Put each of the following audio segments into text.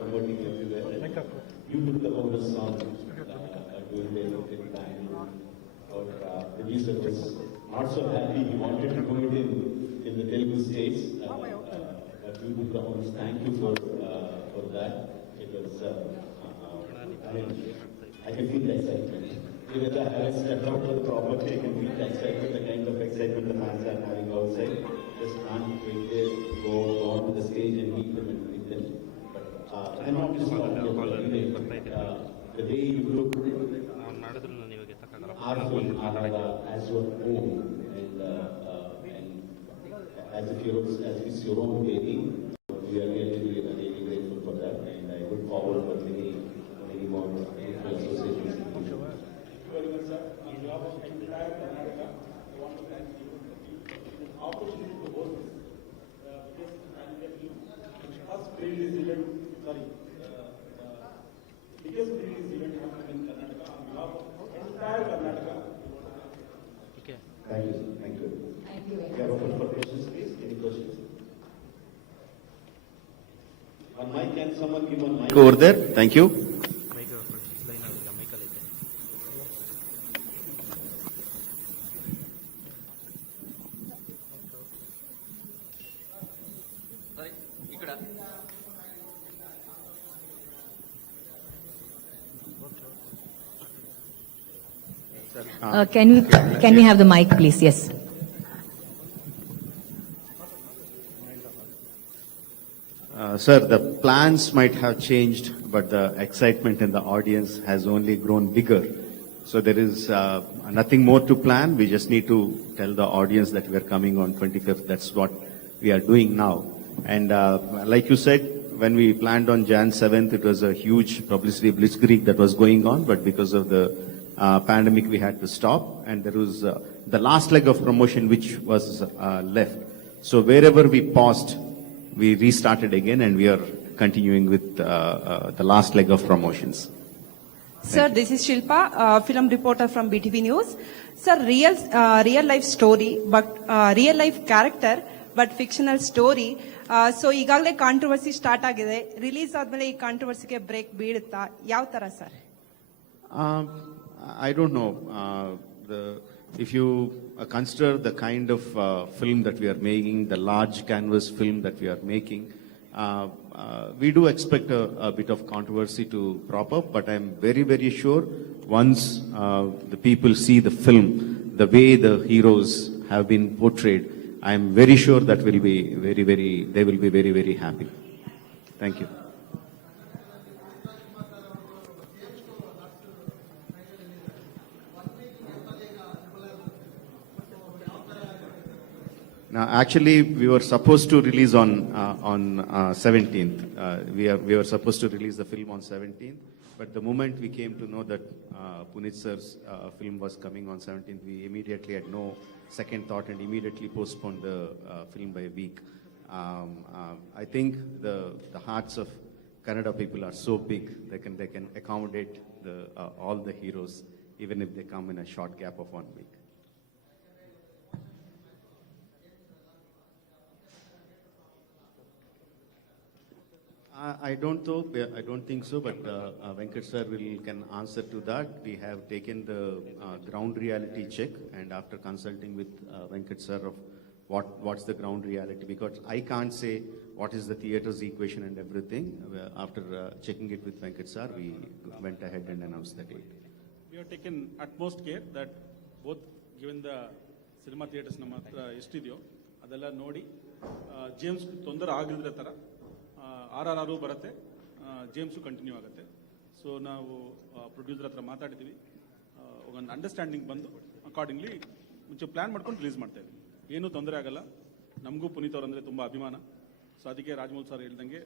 promoting everywhere. You took the bonus song during the Olympic time. Our producer was not so happy. He wanted to do it in the Telugu states. But you took the bonus. Thank you for that. It was, I can feel the excitement. Even though I haven't stepped out of the property, I can feel the excitement, the kind of excitement the fans are having outside. Just can't wait there to go on to the stage and meet them and greet them. But I'm not just talking about the way you look our film as your own and as if it's your own baby. We are really grateful for that, and I look forward for many more associations. On behalf of entire Karnataka, I want to thank you for the opportunity to host this biggest pre-release event. Biggest pre-release event happening in Karnataka on behalf of entire Karnataka. Okay. Thank you. Thank you. Thank you. We are open for questions, please. Any questions? On mic, can someone give one mic over there? Thank you. Can we have the mic, please? Yes. Sir, the plans might have changed, but the excitement in the audience has only grown bigger. So there is nothing more to plan. We just need to tell the audience that we are coming on 25th. That's what we are doing now. And like you said, when we planned on Jan 7th, it was a huge publicity blitzkrieg that was going on, but because of the pandemic, we had to stop, and there was the last leg of promotion which was left. So wherever we paused, we restarted again, and we are continuing with the last leg of promotions. Sir, this is Shilpa, film reporter from BTV News. Sir, real life story, but real life character, but fictional story. So ಈಗಾಗಲೇ controversy start ಆಗಿದೆ. Release ಆದ್ಮೇಲೆ ಈ ಕಾಂಟ್ರವರ್ಸಿಗೆ break ಬೀಳುತ್ತಾ? ಯಾವ ತರ sir? I don't know. If you consider the kind of film that we are making, the large canvas film that we are making, we do expect a bit of controversy to prop up, but I'm very, very sure once the people see the film, the way the heroes have been portrayed, I'm very sure that they will be very, very happy. Thank you. Now, actually, we were supposed to release on 17th. We were supposed to release the film on 17th, but the moment we came to know that Punit sir's film was coming on 17th, we immediately had no second thought and immediately postponed the film by a week. I think the hearts of Kannada people are so big, they can accommodate all the heroes, even if they come in a short gap of 1 week. I don't think so, but Venkat sir can answer to that. We have taken the ground reality check, and after consulting with Venkat sir of what's the ground reality, because I can't say what is the theatre's equation and everything. After checking it with Venkat sir, we went ahead and announced the date. We have taken utmost care that both given the cinema theaters ನಮ್ಮ ಹತ್ರ ಎಷ್ಟಿದೆಯೋ ಅದೆಲ್ಲ ನೋಡಿ James ತೊಂದರೆ ಆಗದಿರೋ ಥರ RRR ಬರುತ್ತೆ, James continue ಆಗುತ್ತೆ. So ನಾವು ಪ್ರೊಡ್ಯೂಸರ್ ಹತ್ರ ಮಾತಾಡಿದ್ದೀವಿ, ಒಂದು ಅಂಡರ್ಸ್ಟ್ಯಾಂಡಿಂಗ್ ಬಂದು ಅಕಾರ್ಡಿಂಗ್ಲಿ ಮುಂಚೆ ಪ್ಲ್ಯಾನ್ ಮಾಡ್ಕೊಂಡು ರಿಲೀಸ್ ಮಾಡ್ತಾ ಇದ್ದೀವಿ. ಏನೂ ತೊಂದರೆ ಆಗಲ್ಲ. ನಮಗೂ ಪುನೀತ್ ಅವರಂದರೆ ತುಂಬ ಅಭಿಮಾನ. ಸೊ ಅದಕ್ಕೆ ರಾಜಮೌಳಿ ಸರ್ ಹೇಳ್ದಂಗೆ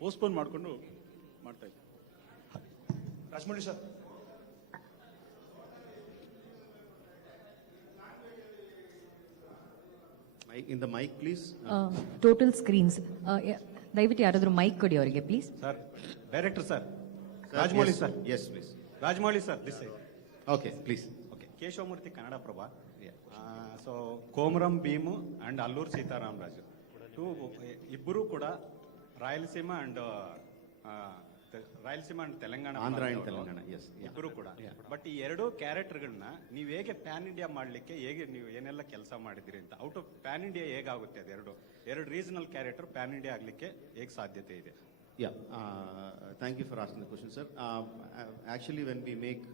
ಪೋಸ್ಟ್ಪೋನ್ ಮಾಡಿಕೊಂಡು ಮಾಡ್ತಾ ಇದ್ದೀವಿ. Rajamouli sir, in the mic, please. Total screens. ದಯವಿಟ್ಟು ಯಾರಾದರೂ ಮೈಕ್ ಕೊಡಿ ಅವರಿಗೆ, please. Sir, director sir, Rajamouli sir. Yes, please. Rajamouli sir, this side. Okay, please. Okay. Keshavamurthy, Kannada Prabha. So Komaram Bheemu and Alluri Sitaramaraju ಇಬ್ಬರು ಕೂಡ Rayalaseema and Rayalaseema and Telangana Andhra and ಭಾಗದವರು Telangana, yes. Yeah. ಇಬ್ಬರು ಕೂಡ. ಬಟ್ ಈ ಎರಡು ಕ್ಯಾರೆಕ್ಟರ್ಗಳನ್ನ ನೀವು ಹೇಗೆ ಪ್ಯಾನ್ ಇಂಡಿಯಾ ಮಾಡ್ಲಿಕ್ಕೆ ಹೇಗೆ ನೀವು ಏನೆಲ್ಲ ಕೆಲಸ ಮಾಡಿದಿರಿ ಅಂತ, ಔಟ್ ಆಫ್ ಪ್ಯಾನ್ ಇಂಡಿಯಾ ಹೇಗಾಗುತ್ತೆ ಅದು ಎರಡು ರೀಜನಲ್ ಕ್ಯಾರೆಕ್ಟರ್ ಪ್ಯಾನ್ ಇಂಡಿಯಾ ಆಗ್ಲಿಕ್ಕೆ ಹೇಗೆ ಸಾಧ್ಯತೆ ಇದೆ? Yeah, thank you for asking the question, sir. Actually, when we make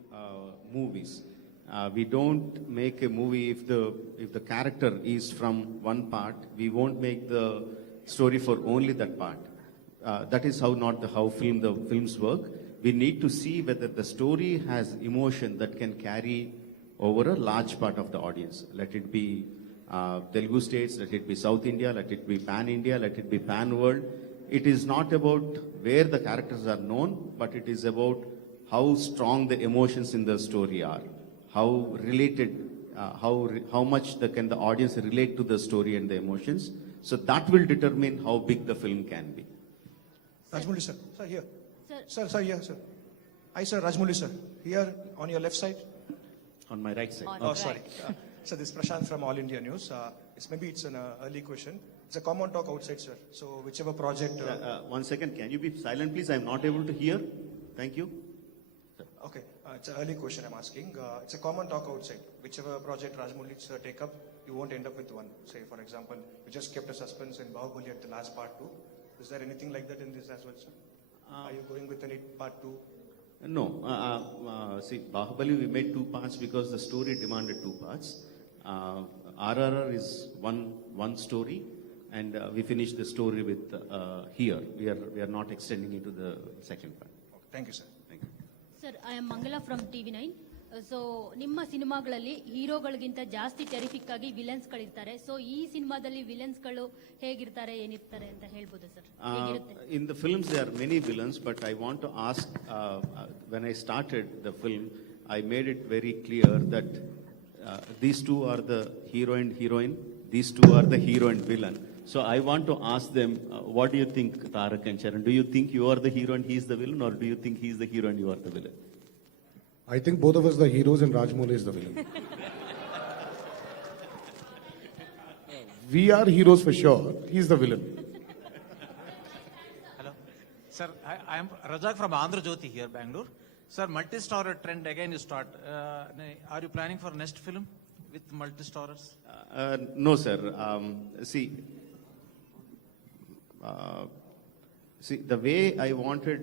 movies, we don't make a movie if the character is from one part. We won't make the story for only that part. That is how the films work. We need to see whether the story has emotion that can carry over a large part of the audience. Let it be Telugu states, let it be South India, let it be pan India, let it be pan world. It is not about where the characters are known, but it is about how strong the emotions in the story are, how related, how much can the audience relate to the story and the emotions. So that will determine how big the film can be. Rajmouli sir, sir here. Sir, here, sir. Hi sir, Rajmouli sir. Here on your left side. On my right side. Oh, sorry. Sir, this is Prashant from All India News. Maybe it's an early question. It's a common talk outside, sir. So whichever project. 1 second, can you be silent, please? I'm not able to hear. Thank you. Okay, it's an early question I'm asking. It's a common talk outside. Whichever project Rajmouli sir take up, you won't end up with one. Say, for example, we just kept a suspense in Bahubali at the last part 2. Is there anything like that in this as well, sir? Are you going with any part 2? No. See, Bahubali, we made 2 parts because the story demanded 2 parts. RRR is one story, and we finished the story with here. We are not extending it to the second part. Okay, thank you, sir. Thank you. Sir, I am ಮಂಗಲ from TV9. So ನಿಮ್ಮ ಸಿನಿಮಾಗಳಲ್ಲಿ ಹೀರೋಗಳಿಗಿಂತ ಜಾಸ್ತಿ terrific ಆಗಿ villains ಗಳಿರ್ತಾರೆ. So ಈ ಸಿನಿಮಾದಲ್ಲಿ villains ಗಳು ಹೇಗಿರ್ತಾರೆ, ಏನಿರ್ತಾರೆ ಅಂತ ಹೇಳ್ಬೋದು sir? In the films there are many villains, but I want to ask, when I started the film, I made it very clear that these two are the hero and heroine, these two are the hero and villain. So I want to ask them, what do you think, Tarak and Sharan? Do you think you are the hero and he is the villain, or do you think he is the hero and you are the villain? I think both of us the heroes and Rajmouli is the villain. We are heroes for sure. He's the villain. Hello. Sir, I am Razak from Andhra Jyoti here, Bangalore. Sir, multi-star trend again you start. Are you planning for next film with multi-starers? No, sir. See, the way I wanted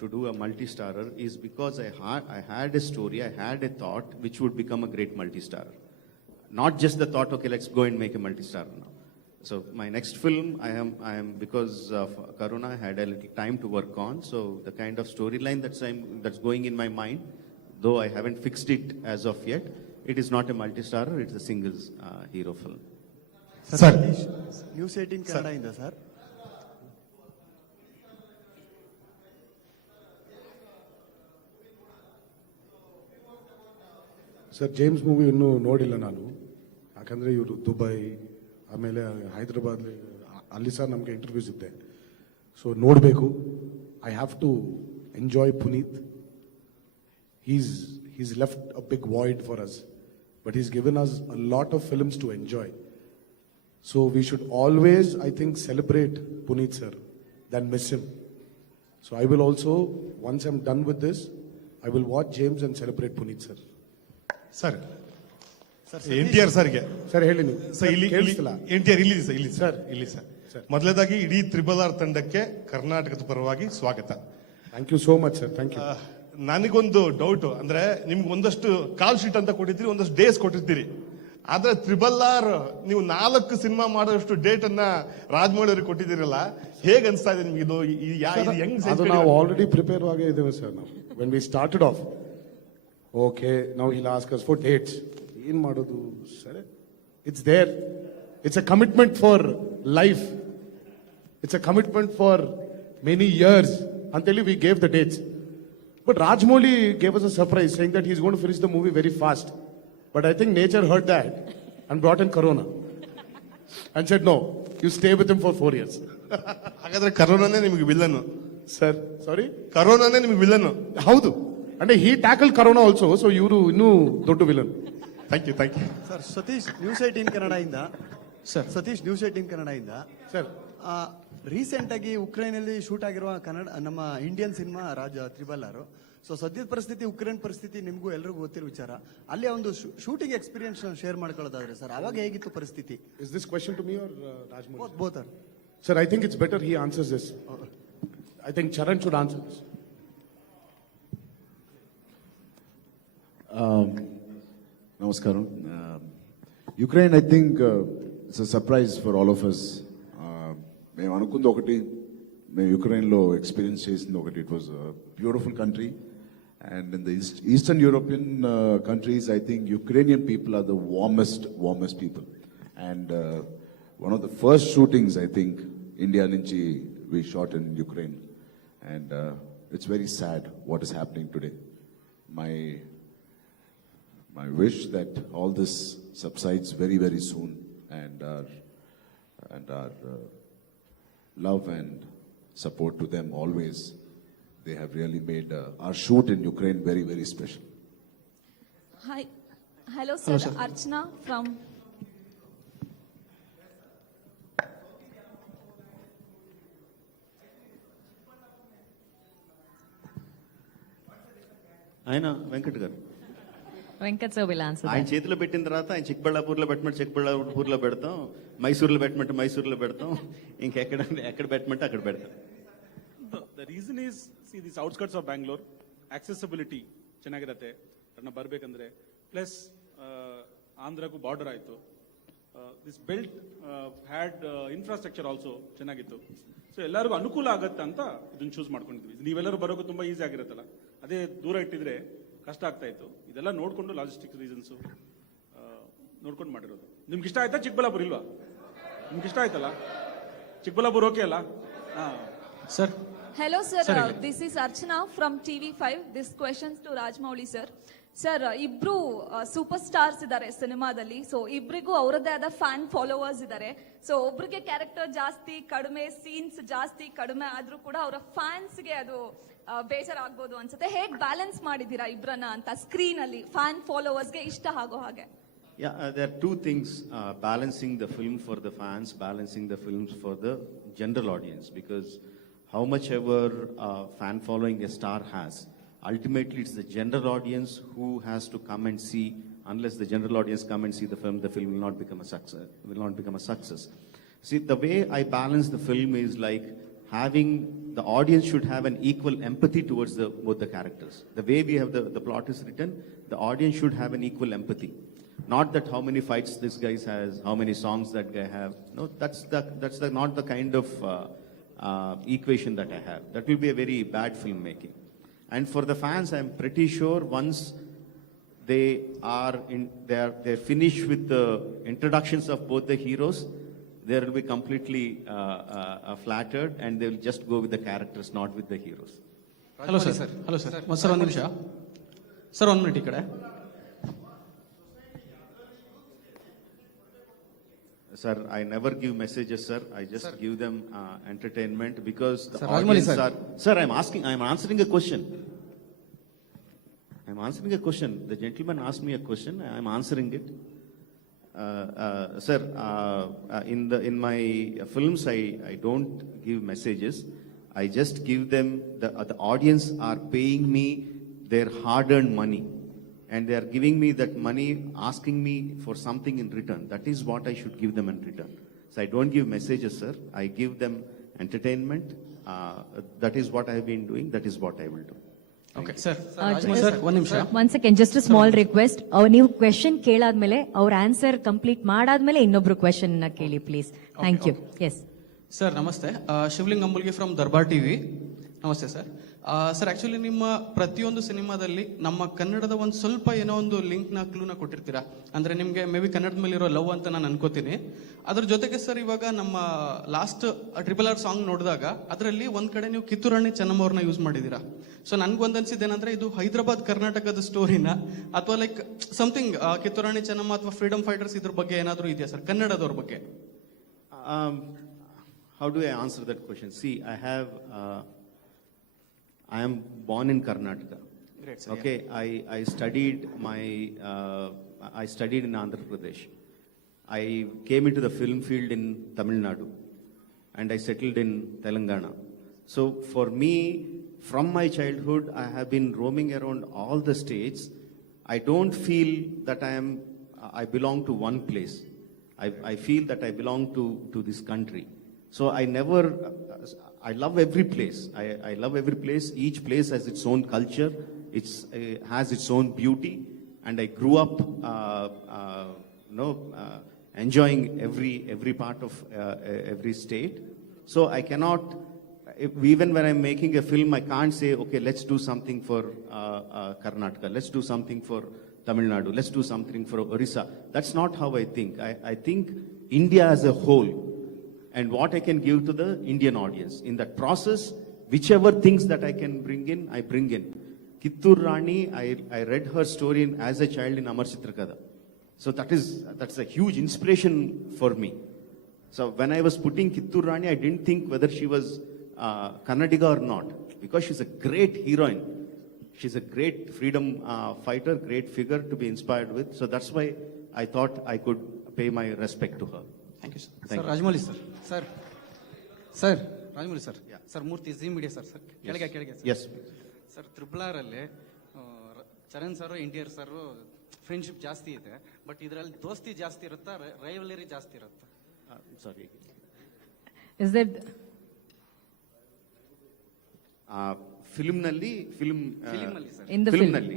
to do a multi-starrer is because I had a story, I had a thought which would become a great multi-starrer. Not just the thought, okay, let's go and make a multi-starrer now. So my next film, I am because of Corona, I had a little time to work on. So the kind of storyline that's going in my mind, though I haven't fixed it as of yet, it is not a multi-starrer, it's a single hero film. Sir, News 18 Kannada inda sir. Sir, James movie ಇನ್ನೂ ನೋಡಿಲ್ಲ ನಾನು. ಯಾಕಂದರೆ ಇವರು Dubai ಆಮೇಲೆ ಹೈದರಾಬಾದ್ ಅಲ್ಲಿ sir ನಮಗೆ interviews ಇದ್ದೆ. So ನೋಡಬೇಕು. I have to enjoy Puneeth. He's left a big void for us, but he's given us a lot of films to enjoy. So we should always, I think, celebrate Puneet sir than miss him. So I will also, once I'm done with this, I will watch James and celebrate Puneet sir. Sir NTR ಸರ್ಗೆ sir ಹೇಳಿ ನೀವು. Sir ಇಲ್ಲಿ NTR ಇಲ್ಲಿದೆ sir, ಇಲ್ಲಿ sir, ಇಲ್ಲಿ sir. ಮೊದಲನೇದಾಗಿ ಇಡೀ RRR ತಂಡಕ್ಕೆ ಕರ್ನಾಟಕದ ಪರವಾಗಿ ಸ್ವಾಗತ. Thank you so much sir, thank you. ನನಗೊಂದು ಡೌಟ್ ಅಂದ್ರೆ, ನಿಮ್ಗೆ ಒಂದಷ್ಟು ಕಾಲ್ ಶೀಟ್ ಅಂತ ಕೊಟ್ಟಿದ್ದೀರಿ, ಒಂದಷ್ಟು ಡೇಸ್ ಕೊಟ್ಟಿರ್ತೀರಿ. ಆದ್ರೆ RRR ನೀವು 4 ಸಿನಿಮಾ ಮಾಡೋಷ್ಟು ಡೇಟ್ ಅನ್ನ ರಾಜಮೌಳಿ ಅವರಿಗೆ ಕೊಟ್ಟಿದ್ದೀರಲ್ಲ, ಹೇಗೆ ಅನ್ಸ್ತಾ ಇದೆ ನಿಮ್ಗೆ? ಅದು ನಾವು ಆಲ್ರೆಡಿ ಪ್ರಿಪೇರ್ ಆಗೇ ಇದ್ದೇವೆ ಸರ್. ನಾವು when we started off, okay now will ask us for dates. ಏನ್ ಮಾಡೋದು sir? It's there. It's a commitment for life. It's a commitment for many years ಅಂತೇಳಿ we gave the dates. But Rajmouli gave us a surprise saying that he's going to finish the movie very fast. But I think nature heard that and brought in Corona and said, no, you stay with him for 4 years. ಹಾಗಾದ್ರೆ ಕರೋನಾನೇ ನಿಮಗೆ villain sir? ಸಾರಿ, ಕರೋನಾನೇ ನಿಮಗೆ villain? ಹೌದು. ಅಂದ್ರೆ he tackled Corona also, so ಇವರು ಇನ್ನೂ ದೊಡ್ಡ villain. Thank you. Sir, Satish, news 18 Kannada ಇಂದ. Sir Satish news 18 ಕನ್ನಡದಿಂದ. ಸರ್ ರೀಸೆಂಟ್ ಆಗಿ ಉಕ್ರೇನ್ ಅಲ್ಲಿ ಶೂಟ್ ಆಗಿರುವ ನಮ್ಮ ಇಂಡಿಯನ್ ಸಿನಿಮಾ ತ್ರಿಬಲ್ಲಾರು. ಸೊ ಸದ್ಯದ ಪರಿಸ್ಥಿತಿ, ಉಕ್ರೇನ್ ಪರಿಸ್ಥಿತಿ ನಿಮಗೂ ಎಲ್ರಿಗೂ ಗೊತ್ತಿರೋ ವಿಚಾರ. ಅಲ್ಲಿ ಒಂದು ಶೂಟಿಂಗ್ ಎಕ್ಸ್ಪೀರಿಯನ್ಸ್ ಶೇರ್ ಮಾಡ್ಕೊಳ್ಳೋದಾದ್ರೆ ಸರ್, ಅವಾಗ ಹೇಗಿತ್ತು ಪರಿಸ್ಥಿತಿ? Is this question to me or Rajamouli? Both or. Sir, I think it's better he answers this. I think Charan should answer this. Namaskaram. Ukraine, I think it's a surprise for all of us. మేము అనుకుంది ఒకటి, మేము యుక్రెయిన్లో experience చేసింది ఒకటి. It was beautiful country, and in the eastern European countries I think Ukrainian people are the warmest people. And one of the first shootings, I think, India Ninchi, we shot in Ukraine. And it's very sad what is happening today. My wish that all this subsides very, very soon, and our love and support to them always. They have really made our shoot in Ukraine very, very special. Hi. Hello, sir. Hello, sir. Archana from... ఆయన వెంకట్ గారు, Venkat sir will answer ఆయన that. చేతిలో పెట్టిన తర్వాత ఆయన చిక్కబళ్ళాపూర్లో పెట్టమంటే చిక్కబళ్ళాపూర్లో పెడతాం, మైసూర్లో పెట్టమంటే మైసూర్లో పెడతాం, ఎక్కడ పెట్టమంటే అక్కడ పెడతాం. The reason is, see, these outskirts of Bangalore, accessibility ಚೆನ್ನಾಗಿರತ್ತೆ ರನ್ನ ಬರ್ಬೇಕಂದ್ರೆ, ಪ್ಲಸ್ ಆಂಧ್ರಗೂ ಬಾರ್ಡರ್ ಆಯಿತು. This belt had infrastructure also ಚೆನ್ನಾಗಿತ್ತು. ಸೊ ಎಲ್ಲರಿಗೂ ಅನುಕೂಲ ಆಗತ್ತೆ ಅಂತ ಇದನ್ನ ಚೂಸ್ ಮಾಡ್ಕೊಂಡಿದ್ವಿ. ನೀವೆಲ್ಲರೂ ಬರೋಕೆ ತುಂಬಾ ಈಸಿ ಆಗಿರುತ್ತಲ್ಲ, ಅದೇ ದೂರ ಇಟ್ಟಿದ್ರೆ ಕಷ್ಟ ಆಗ್ತಾ ಇತ್ತು. ಇದೆಲ್ಲ ನೋಡ್ಕೊಂಡು ಲಾಜಿಸ್ಟಿಕ್ ರೀಸನ್ಸ್ ನೋಡ್ಕೊಂಡು ಮಾಡಿರೋದು. ನಿಮ್ಗೆ ಇಷ್ಟ ಆಯ್ತಾ ಚಿಕ್ಕಬಳ್ಳಾಪುರ? ಇಲ್ವಾ? ನಿಮ್ಗೆ ಇಷ್ಟ ಆಯ್ತಲ್ಲ ಚಿಕ್ಕಬಳ್ಳಾಪುರ? ಓಕೆ ಅಲ್ಲ? Sir. Hello, sir. This is Archana from TV5. This questions to Rajmouli, sir. Sir, ಇಬ್ರು ಸೂಪರ್ ಸ್ಟಾರ್ಸ್ ಇದ್ದಾರೆ ಸಿನಿಮಾದಲ್ಲಿ. ಸೊ ಇಬ್ರಿಗೂ ಅವರದ್ದೇ ಆದ ಫ್ಯಾನ್ ಫಾಲೋವರ್ಸ್ ಇದ್ದಾರೆ. ಸೊ ಒಬ್ರಿಗೆ ಕ್ಯಾರೆಕ್ಟರ್ ಜಾಸ್ತಿ ಕಡಿಮೆ, ಸೀನ್ಸ್ ಜಾಸ್ತಿ ಕಡಿಮೆ ಆದ್ರೂ ಕೂಡ ಅವರ ಫ್ಯಾನ್ಸ್ಗೆ ಅದು ಬೇಜಾರಾಗ್ಬೋದು ಅನ್ಸುತ್ತೆ. ಹೇಗ್ ಬ್ಯಾಲೆನ್ಸ್ ಮಾಡಿದೀರಾ ಇಬ್ರನ್ನ ಅಂತ ಸ್ಕ್ರೀನ್ ಅಲ್ಲಿ ಫ್ಯಾನ್ ಫಾಲೋವರ್ಸ್ಗೆ ಇಷ್ಟ ಆಗೋ ಹಾಗೆ? Yeah, there are two things, balancing the film for the fans, balancing the films for the general audience, because how much ever fan following a star has, ultimately it's the general audience who has to come and see. Unless the general audience come and see the film will not become a success. See, the way I balance the film is like having the audience should have an equal empathy towards both the characters. The way we have the plot is written, the audience should have an equal empathy. Not that how many fights this guy has, how many songs that guy have. No, that's not the kind of equation that I have. That will be a very bad filmmaking. And for the fans, I'm pretty sure once they're finished with the introductions of both the heroes, they will be completely flattered, and they will just go with the characters, not with the heroes. Hello sir. Sir ಒಂದು ನಿಮಿಷ sir, 1 minute ಈ ಕಡೆ. Sir, I never give messages, sir. I just give them entertainment, because the Sir, audience Rajmouli, sir. are... Sir, I'm answering a question. The gentleman asked me a question. I'm answering it. Sir, in my films, I don't give messages. I just give them, the audience are paying me their hard-earned money, and they are giving me that money, asking me for something in return. That is what I should give them in return. So I don't give messages, sir. I give them entertainment. That is what I have been doing. That is what I will do. Okay sir. Sir, 1 ನಿಮಿಷ. One second, just a small request. ನೀವು question ಕೇಳಾದ್ಮೇಲೆ ಅವ್ರ answer complete ಮಾಡಾದ್ಮೇಲೆ ಇನ್ನೊಬ್ರು question ಕೇಳಿ please. Thank you. Yes sir, ನಮಸ್ತೆ. Shivaling Ambulgi from Darbar TV. ನಮಸ್ತೆ sir. Sir, actually ನಿಮ್ಮ ಪ್ರತಿಯೊಂದು ಸಿನಿಮಾದಲ್ಲಿ ನಮ್ಮ ಕನ್ನಡದ ಒಂದು ಸ್ವಲ್ಪ ಏನೋ ಒಂದು ಲಿಂಕ್ ನ ಕ್ಲೂನ ಕೊಟ್ಟಿರ್ತೀರಾ. ಅಂದ್ರೆ ನಿಮ್ಗೆ ಮೇ ಬಿ ಕನ್ನಡದ ಮೇಲೆ ಇರೋ ಲವ್ ಅಂತ ನಾನು ಅನ್ಕೋತೀನಿ. ಅದ್ರ ಜೊತೆಗೆ ಸರ್, ಇವಾಗ ನಮ್ಮ ಲಾಸ್ಟ್ RRR ಸಾಂಗ್ ನೋಡಿದಾಗ ಅದರಲ್ಲಿ ಒಂದ್ ಕಡೆ ನೀವು ಕಿತ್ತೂರಾಣಿ ಚೆನ್ನಮ್ಮವ್ರನ್ನ ಯೂಸ್ ಮಾಡಿದೀರಾ. ಸೊ ನನ್ಗೊಂದ್ ಅನ್ಸಿದ್ದು ಏನಂದ್ರೆ, ಇದು ಹೈದರಾಬಾದ್ ಕರ್ನಾಟಕದ ಸ್ಟೋರಿನ ಅಥವಾ ಲೈಕ್ ಸಮಥಿಂಗ್ ಕಿತ್ತೂರಾಣಿ ಚೆನ್ನಮ್ಮ ಅಥವಾ ಫ್ರೀಡಮ್ ಫೈಟರ್ಸ್ ಇದ್ರ ಬಗ್ಗೆ ಏನಾದ್ರು ಇದೆಯಾ ಸರ್, ಕನ್ನಡದವ್ರ ಬಗ್ಗೆ? How do I answer that question? See, I am born in Karnataka. Great, sir. Okay, I studied I studied in Andhra Pradesh. I came into the film field in Tamil Nadu and I settled in Telangana. So for me, from my childhood, I have been roaming around all the states. I don't feel that I belong to one place. I feel that I belong to this country. So I love every place. I love every place. Each place has its own culture. It has its own beauty. And I grew up, enjoying every part of every state. So I cannot, even when I'm making a film, I can't say, okay, let's do something for Karnataka, let's do something for Tamil Nadu, let's do something for Orissa. That's not how I think. I think India as a whole and what I can give to the Indian audience. In that process, whichever things that I can bring in, I bring in. Kittur Rani, I read her story as a child in Amar Chitrakada. So that's a huge inspiration for me. So when I was putting Kittur Rani, I didn't think whether she was Kannadiga or not, because she's a great heroine. She's a great freedom fighter, great figure to be inspired with. So that's why I thought I could pay my respect to her. Thank you sir. Thank sir you. Rajamouli sir Rajamouli sir sir Murthy Zee media sir ಕೆಳಗೆ Yes. Sir ತ್ರಿಬಲಾರಲ್ಲಿ Charan sir NTR sir friendship ಜಾಸ್ತಿ ಇದೆ, but ಇದರಲ್ಲಿ ದೋಸ್ತಿ ಜಾಸ್ತಿ ಇರುತ್ತಾ, ರೈವಲರಿ ಜಾಸ್ತಿ ಇರುತ್ತಾ? Sorry. Is that Film nalli, in the film? nalli.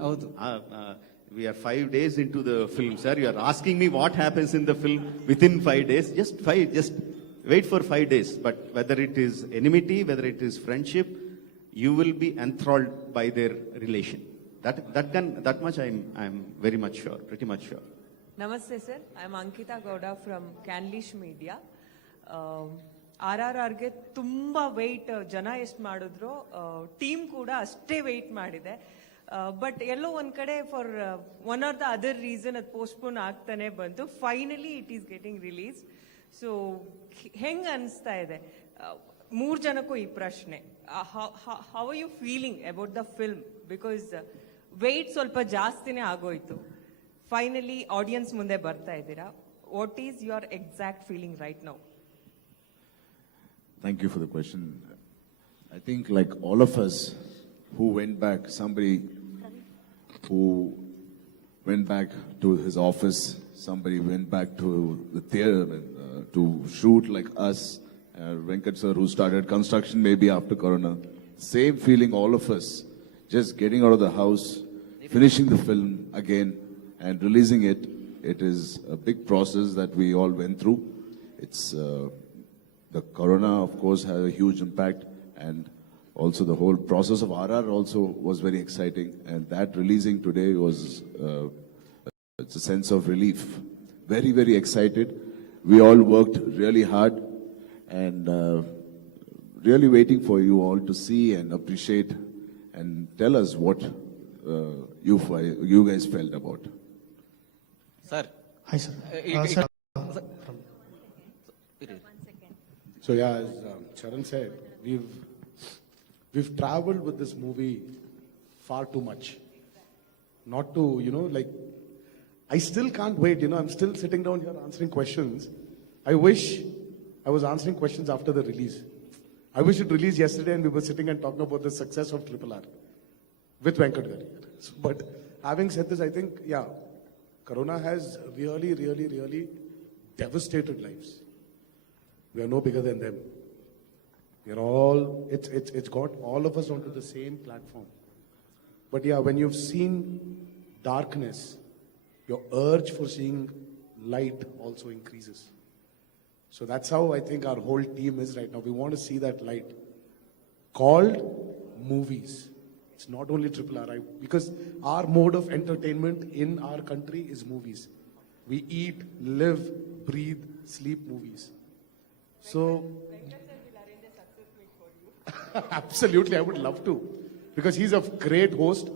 We are 5 days into the film, sir. You are asking me what happens in the film within 5 days. Just wait for 5 days. But whether it is enmity, whether it is friendship, you will be enthralled by their relation. That much I'm very much sure, pretty much sure. Namaste, sir. I'm Ankita Gowda from Canlish Media. RRR ಗೆ ತುಂಬಾ weight ಜನ ಎಷ್ಟು ಮಾಡಿದ್ರು, team ಕೂಡ ಅಷ್ಟೇ weight ಮಾಡಿದೆ. But ಎಲ್ಲೋ ಒಂದ್ ಕಡೆ for one or the other reason ಅದು ಪೋಸ್ಟ್ಪೋನ್ ಆಗ್ತಾನೆ ಬಂತು. Finally it is getting release. So ಹೆಂಗ್ ಅನಿಸ್ತಾ ಇದೆ 3 ಜನಕ್ಕೂ ಈ ಪ್ರಶ್ನೆ? How are you feeling about the film? Because wait ಸ್ವಲ್ಪ ಜಾಸ್ತಿನೇ ಆಗೋಯ್ತು. ಫೈನಲಿ ಆಡಿಯನ್ಸ್ ಮುಂದೆ ಬರ್ತಾ ಇದ್ದೀರಾ. What is your exact feeling right now? Thank you for the question. I think like all of us who went back, somebody who went back to his office, somebody went back to the theater to shoot like us, Venkat sir who started construction maybe after Corona. Same feeling all of us, just getting out of the house, finishing the film again and releasing it. It is a big process that we all went through. It's the Corona, of course, had a huge impact, and also the whole process of RRR also was very exciting. And that releasing today was it's a sense of relief. Very, very excited. We all worked really hard, and really waiting for you all to see and appreciate and tell us what you guys felt about. Sir. Hi, sir. So yeah, as Charan said, we've traveled with this movie far too much. Not to, I still can't wait, I'm still sitting down here answering questions. I wish I was answering questions after the release. I wish it released yesterday and we were sitting and talking about the success of RRR with Venkat Gari. But having said this, I think, Corona has really, really, really devastated lives. We are no bigger than them. We are all, it's got all of us onto the same platform. But when you've seen darkness, your urge for seeing light also increases. So that's how I think our whole team is right now. We want to see that light called movies. It's not only RRR, because our mode of entertainment in our country is movies. We eat, live, breathe, sleep movies. So, absolutely, I would love to, because he's a great host.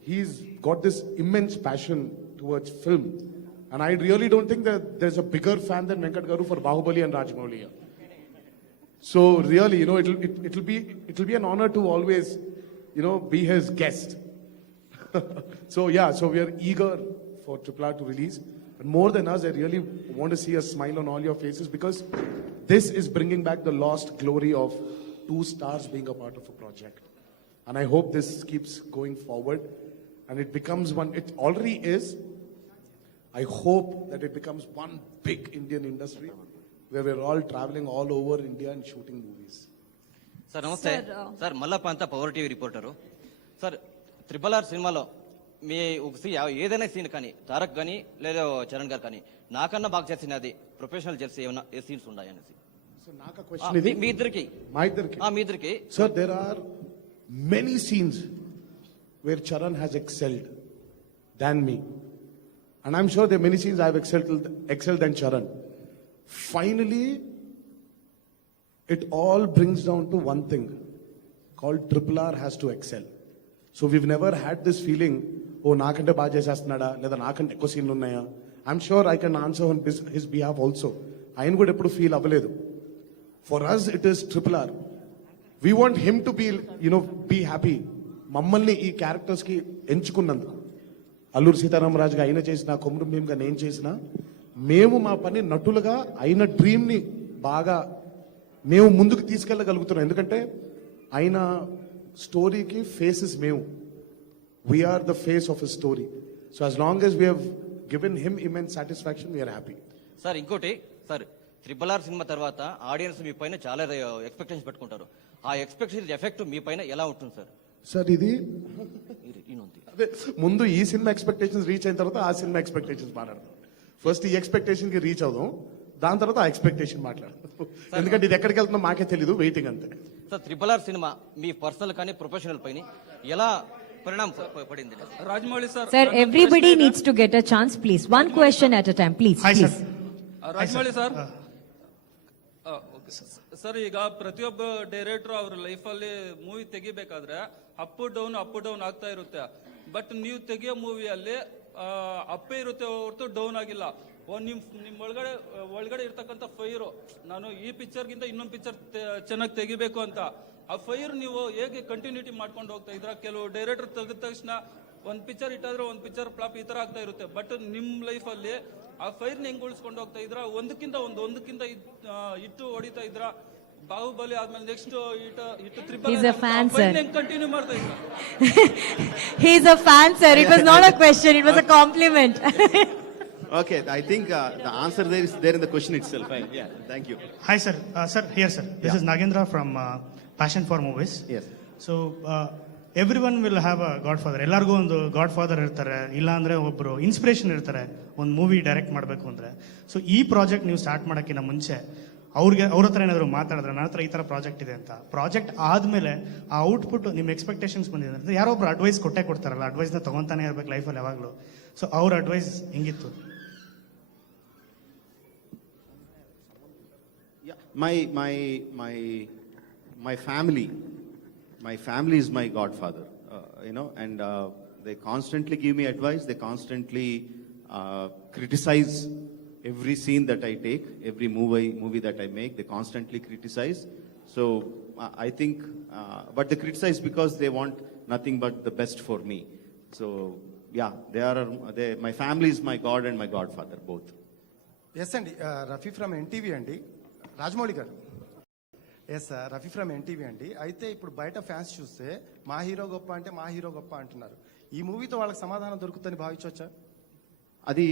He's got this immense passion towards film, and I really don't think that there's a bigger fan than Venkat Garu for Bahubali and Rajmouli. So really, it'll be an honor to always, be his guest. So we are eager for RRR to release. And more than us, I really want to see a smile on all your faces because this is bringing back the lost glory of 2 stars being a part of a project. And I hope this keeps going forward and it becomes one, it already is. I hope that it becomes one big Indian industry where we're all traveling all over India and shooting movies. Sir నమస్తే sir Mallappa అంతా power TV reporter sir RRR సినిమాలో మీ ఏదైనా scene కానీ తారక్ కానీ లేదా చరణ్ గారు కానీ నాకన్నా బాగా చేసినది ప్రొఫెషనల్ జెర్సీ ఏమైనా ఏ సీన్స్ ఉన్నాయనేసి మీ ఇద్దరికి మీ ఇద్దరికి Sir, there are many scenes where Charan has excelled than me. And I'm sure there are many scenes I've excelled than Charan. Finally, it all brings down to one thing called RRR has to excel. So we've never had this feeling, oh, nakante baga chestunada leda nakante ekko scene unnaya. I'm sure I can answer on his behalf also. Ayanu kuda eppudu feel avaledu. For us it is RRR. We want him to be, be happy. మమ్మల్ని ఈ characters కి ఎంచుకున్నందుకు అల్లూరి సీతారామరాజుగా ఆయన చేసిన కొమరం భీమ్గా నేను చేసిన మేము మా పని నటులుగా అయిన డ్రీమ్ ని బాగా మేము ముందుకు తీసుకెళ్ళగలుగుతున్నాం. ఎందుకంటే ఆయన స్టోరీకి ఫేసెస్ మేము, we're the face of a story. So as long as we have given him immense satisfaction, we're happy. Sir ఇంకోటి సార్ RRR సినిమా తర్వాత ఆడియన్స్ మీ పైన చాలా ఎక్స్పెక్టేషన్స్ పెట్టుకుంటారు. ఆ ఎక్స్పెక్టేషన్ ఎఫెక్ట్ మీ పైన ఎలా ఉంటుంది సార్? సార్ ఇది అదే ముందు ఈ సినిమా ఎక్స్పెక్టేషన్స్ రీచ్ అయిన తర్వాత ఆ సినిమా ఎక్స్పెక్టేషన్స్ మాట్లాడదాం. ఫస్ట్ ఈ ఎక్స్పెక్టేషన్ కి రీచ్ అవుదాం, దాని తర్వాత ఆ ఎక్స్పెక్టేషన్ మాట్లాడదాం. ఎందుకంటే ఇది ఎక్కడికి వెళ్తుందో మాకే తెలీదు, వెయిటింగ్ అంతే. సార్ RRR సినిమా మీ పర్సనల్ కానీ ప్రొఫెషనల్ పైన ఎలా పరిణామం పడింది? Rajamouli sir, Sir, everybody needs to get a chance, please. One question at a time, please. Please. Rajamouli sir, sir ಈಗ ಪ್ರತಿಯೊಬ್ಬ ಡೈರೆಕ್ಟರ್ ಅವ್ರ ಲೈಫ್ ಅಲ್ಲಿ ಮೂವಿ ತೆಗಿಬೇಕಾದ್ರೆ ಅಪ್ ಡೌನ್ ಆಗ್ತಾ ಇರುತ್ತೆ. ಬಟ್ ನೀವು ತೆಗಿಯೋ ಮೂವಿಯಲ್ಲಿ ಅಪ್ಪೇ ಇರುತ್ತೆ ಹೊರತು ಡೌನ್ ಆಗಿಲ್ಲ. ನಿಮ್ ಒಳಗಡೆ ಇರ್ತಕ್ಕಂಥ ಫೈರು, ನಾನು ಈ ಪಿಕ್ಚರ್ಗಿಂತ ಇನ್ನೊಂದು ಪಿಕ್ಚರ್ ಚೆನ್ನಾಗಿ ತೆಗಿಬೇಕು ಅಂತ ಆ ಫೈರ್ ನೀವು ಹೇಗೆ ಕಂಟಿನ್ಯೂಟಿ ಮಾಡ್ಕೊಂಡು ಹೋಗ್ತಾ ಇದ್ರ? ಕೆಲವು ಡೈರೆಕ್ಟರ್ ತೆಗೆದ ತಕ್ಷಣ ಒಂದ್ ಪಿಕ್ಚರ್ ಇಟ್ಟಾದ್ರೆ ಒಂದ್ ಪಿಕ್ಚರ್ ಫ್ಲಾಪ್ ಈ ತರ ಆಗ್ತಾ ಇರುತ್ತೆ. ಬಟ್ ನಿಮ್ ಲೈಫ್ ಅಲ್ಲಿ ಆ ಫೈರ್ ನ ಹೆಂಗ್ ಉಳಿಸ್ಕೊಂಡು ಹೋಗ್ತಾ ಇದ್ರ? ಒಂದಕ್ಕಿಂತ ಇಟ್ಟು ಹೊಡಿತಾ ಇದ್ರ? ಬಾಹುಬಲಿ ಆದ್ಮೇಲೆ ನೆಕ್ಸ್ಟ್ ಇಟ್ಟು RRR ಕಂಟಿನ್ಯೂ ಮಾಡ್ತಾ ಇದ್ರ? He's a fan, sir. It was not a question, it was a compliment. Okay, I think the answer there is there in the question itself. Yeah, thank you. Hi sir, here sir. This is Nagendra from Passion for Movies. Yes. So everyone will have a godfather. ಎಲ್ಲರಿಗೂ ಒಂದು godfather ಇರ್ತಾರೆ, ಇಲ್ಲ ಅಂದ್ರೆ ಒಬ್ರು inspiration ಇರ್ತಾರೆ ಒಂದು movie direct ಮಾಡಬೇಕು ಅಂದ್ರೆ. ಸೊ ಈ ಪ್ರಾಜೆಕ್ಟ್ ನೀವು ಸ್ಟಾರ್ಟ್ ಮಾಡೋಕ್ಕಿಂತ ಮುಂಚೆ ಅವ್ರ ಹತ್ರ ಏನಾದ್ರು ಮಾತಾಡಿದ್ರೆ, ನನ್ನ ಹತ್ರ ಈ ತರ ಪ್ರಾಜೆಕ್ಟ್ ಇದೆ ಅಂತ, ಪ್ರಾಜೆಕ್ಟ್ ಆದ್ಮೇಲೆ ಆ ಔಟ್ಪುಟ್ ನಿಮ್ಮ ಎಕ್ಸ್ಪೆಕ್ಟೇಷನ್ಸ್ ಬಂದಿದೆ ಅಂದ್ರೆ ಯಾರೋ ಒಬ್ರು ಅಡ್ವೈಸ್ ಕೊಡ್ತಾರಲ್ಲ, ಅಡ್ವೈಸ್ನ ತಗೊಂತಾನೆ ಇರ್ಬೇಕು ಲೈಫಲ್ಲಿ ಯಾವಾಗಲೂ. ಸೊ ಅವ್ರ ಅಡ್ವೈಸ್ ಹೆಂಗಿತ್ತು? My family is my godfather, and they constantly give me advice. They constantly criticize every scene that I take, every movie that I make. They constantly criticize. So I think, but they criticize because they want nothing but the best for me. So yeah, my family is my god and my godfather both. Yes అండి, Rafi from NTV అండి. Rajamouli garu. Yes sir, Rafi from NTV అండి. అయితే ఇప్పుడు బయట fans చూస్తే మా hero గొప్ప అంటే మా హీరో గొప్ప అంటున్నారు. ఈ మూవీతో వాళ్ళకి సమాధానం దొరుకుతుందని భావించవచ్చా? అది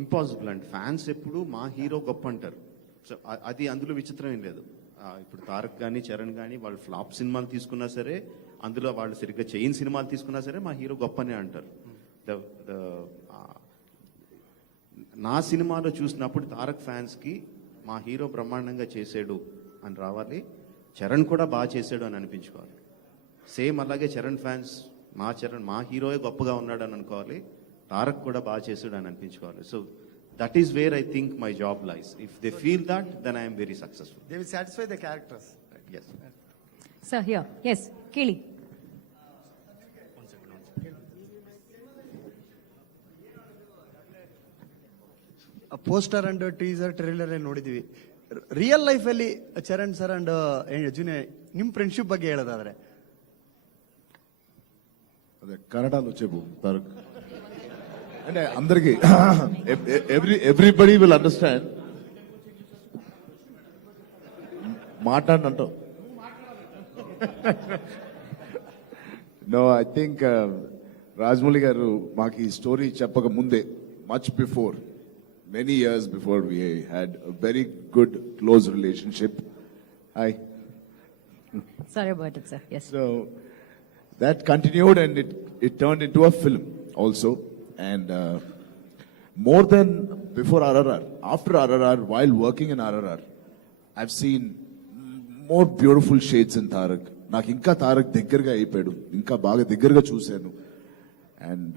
ఇంపాసిబుల్ అండి. ఫ్యాన్స్ ఎప్పుడు మా హీరో గొప్ప అంటారు. సో అది అందులో విచిత్రం ఏం లేదు. ఇప్పుడు తారక్ కానీ చరణ్ కానీ వాళ్ళు ఫ్లాప్ సినిమాలు తీసుకున్నా సరే, అందులో వాళ్ళు సరిగ్గా చేయని సినిమాలు తీసుకున్నా సరే మా హీరో గొప్పనే అంటారు. నా సినిమాలో చూసినప్పుడు తారక్ ఫ్యాన్స్ కి మా హీరో బ్రహ్మాండంగా చేసాడు అని రావాలి, చరణ్ కూడా బాగా చేసాడు అని అనిపించుకోవాలి. సేమ్ అలాగే చరణ్ ఫ్యాన్స్ మా హీరోయే గొప్పగా ఉన్నాడు అని అనుకోవాలి, తారక్ కూడా బాగా చేసాడు అని అనిపించుకోవాలి. So that is where I think my job lies. If they feel that, then I am very successful. They will satisfy the characters. Yes. Sir, here. Yes, Kili. Poster and teaser trailer ನೋಡಿದ್ವಿ. Real life ಅಲ್ಲಿ Charan sir and junior ನಿಮ್ friendship ಬಗ್ಗೆ ಹೇಳೋದಾದ್ರೆ? ಅದೇ ಕನ್ನಡలో చెప్పు తారక్. అంటే అందరికి ఎవ్రీబడి విల్ అండర్స్టాండ్. మాట్లాడినంటావు. No, I think Rajamouli garu మాకు ఈ స్టోరీ చెప్పక ముందే, much before, many years before, we had a very good close relationship. Hi. Sorry about it, sir. Yes. So that continued and it turned into a film also. And more than before RRR, after RRR, while working in RRR, I've seen more beautiful shades in Tarak. నాకు ఇంకా తారక్ దగ్గరగా అయిపోయాడు, ఇంకా బాగా దగ్గరగా చూశాను. And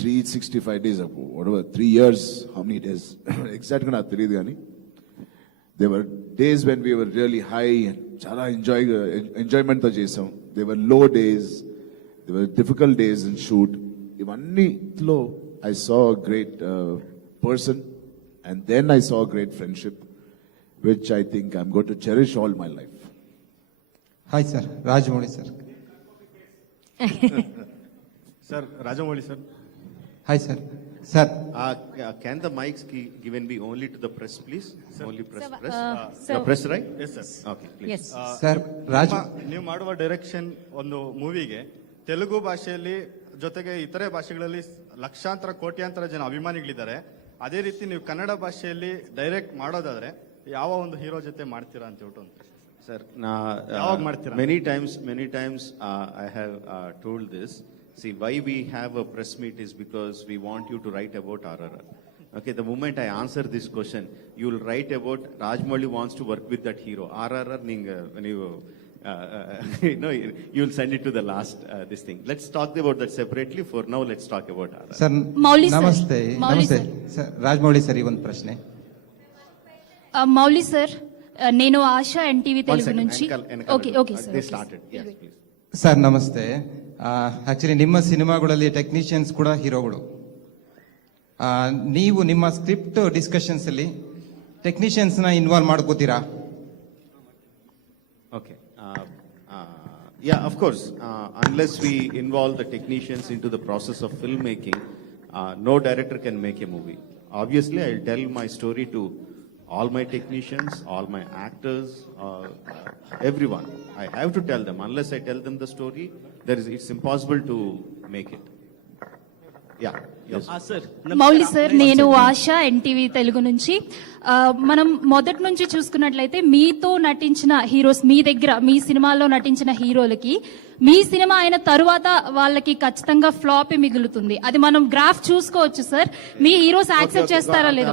365 days ago, whatever, 3 years, how many days? Exactly నాకు తెలియదు కానీ there were days when we were really high and చాలా enjoyment తో చేసాం. There were low days, there were difficult days in shoot. ఇవన్నీలో I saw a great person, and then I saw a great friendship, which I think I'm going to cherish all my life. Hi sir, Rajamouli sir. Sir, Rajamouli sir. Hi sir. Sir. Can the mics given be only to the press, please? Sir. Only press. Sir, Press. sir. Press, right? Yes, sir. Okay, please. Yes. Sir, Raj. ನೀವು ಮಾಡುವ direction ಒಂದು ಮೂವಿಗೆ ತೆಲುಗು ಭಾಷೆಯಲ್ಲಿ ಜೊತೆಗೆ ಇತರೆ ಭಾಷೆಗಳಲ್ಲಿ ಲಕ್ಷಾಂತರ ಕೋಟ್ಯಾಂತರ ಜನ ಅಭಿಮಾನಿಗಳಿದ್ದಾರೆ. ಅದೇ ರೀತಿ ನೀವು ಕನ್ನಡ ಭಾಷೆಯಲ್ಲಿ ಡೈರೆಕ್ಟ್ ಮಾಡೋದಾದ್ರೆ ಯಾವ ಒಂದು ಹೀರೋ ಜೊತೆ ಮಾಡ್ತೀರಾ ಅಂತ ಹೇಳ್ಬಿಟ್ಟು Sir, many times I have told this. See, why we have a press meet is because we want you to write about RRR. Okay, the moment I answer this question, you will write about Rajamouli wants to work with that hero. RRR, when you you will send it to the last this thing. Let's talk about that separately. For now, let's talk about RRR. Sir, namaste. Namaste. Sir, Rajamouli sir, ಒಂದು ಪ್ರಶ್ನೆ. Mouli sir, నేను ASHA NTV Telugu నుంచి. Okay sir. They started. Yes, please. Sir ನಮಸ್ತೆ. Actually ನಿಮ್ಮ ಸಿನಿಮಾಗಳಲ್ಲಿ technicians ಕೂಡ ಹೀರೋಗಳು. ನೀವು ನಿಮ್ಮ ಸ್ಕ್ರಿಪ್ಟ್ ಡಿಸ್ಕಷನ್ಸ್ ಅಲ್ಲಿ ಟೆಕ್ನಿಷಿಯನ್ಸ್ ನ involve ಮಾಡ್ಕೋತೀರಾ? Okay. Yeah, of course. Unless we involve the technicians into the process of filmmaking, no director can make a movie. Obviously, I'll tell my story to all my technicians, all my actors, everyone. I have to tell them. Unless I tell them the story, it's impossible to make it. Yeah. Yes. Mouli sir, నేను ASHA NTV Telugu నుంచి. మనం మొదటి నుంచి చూసుకున్నట్లయితే మీతో నటించిన heroes, మీ దగ్గర మీ సినిమాలో నటించిన హీరోలకి మీ సినిమా అయిన తరువాత వాళ్ళకి ఖచ్చితంగా ఫ్లాప్ మిగులుతుంది. అది మనం గ్రాఫ్ చూసుకోవచ్చు సార్. మీ హీరోస్ యాక్సెప్ట్ చేస్తారా లేదా?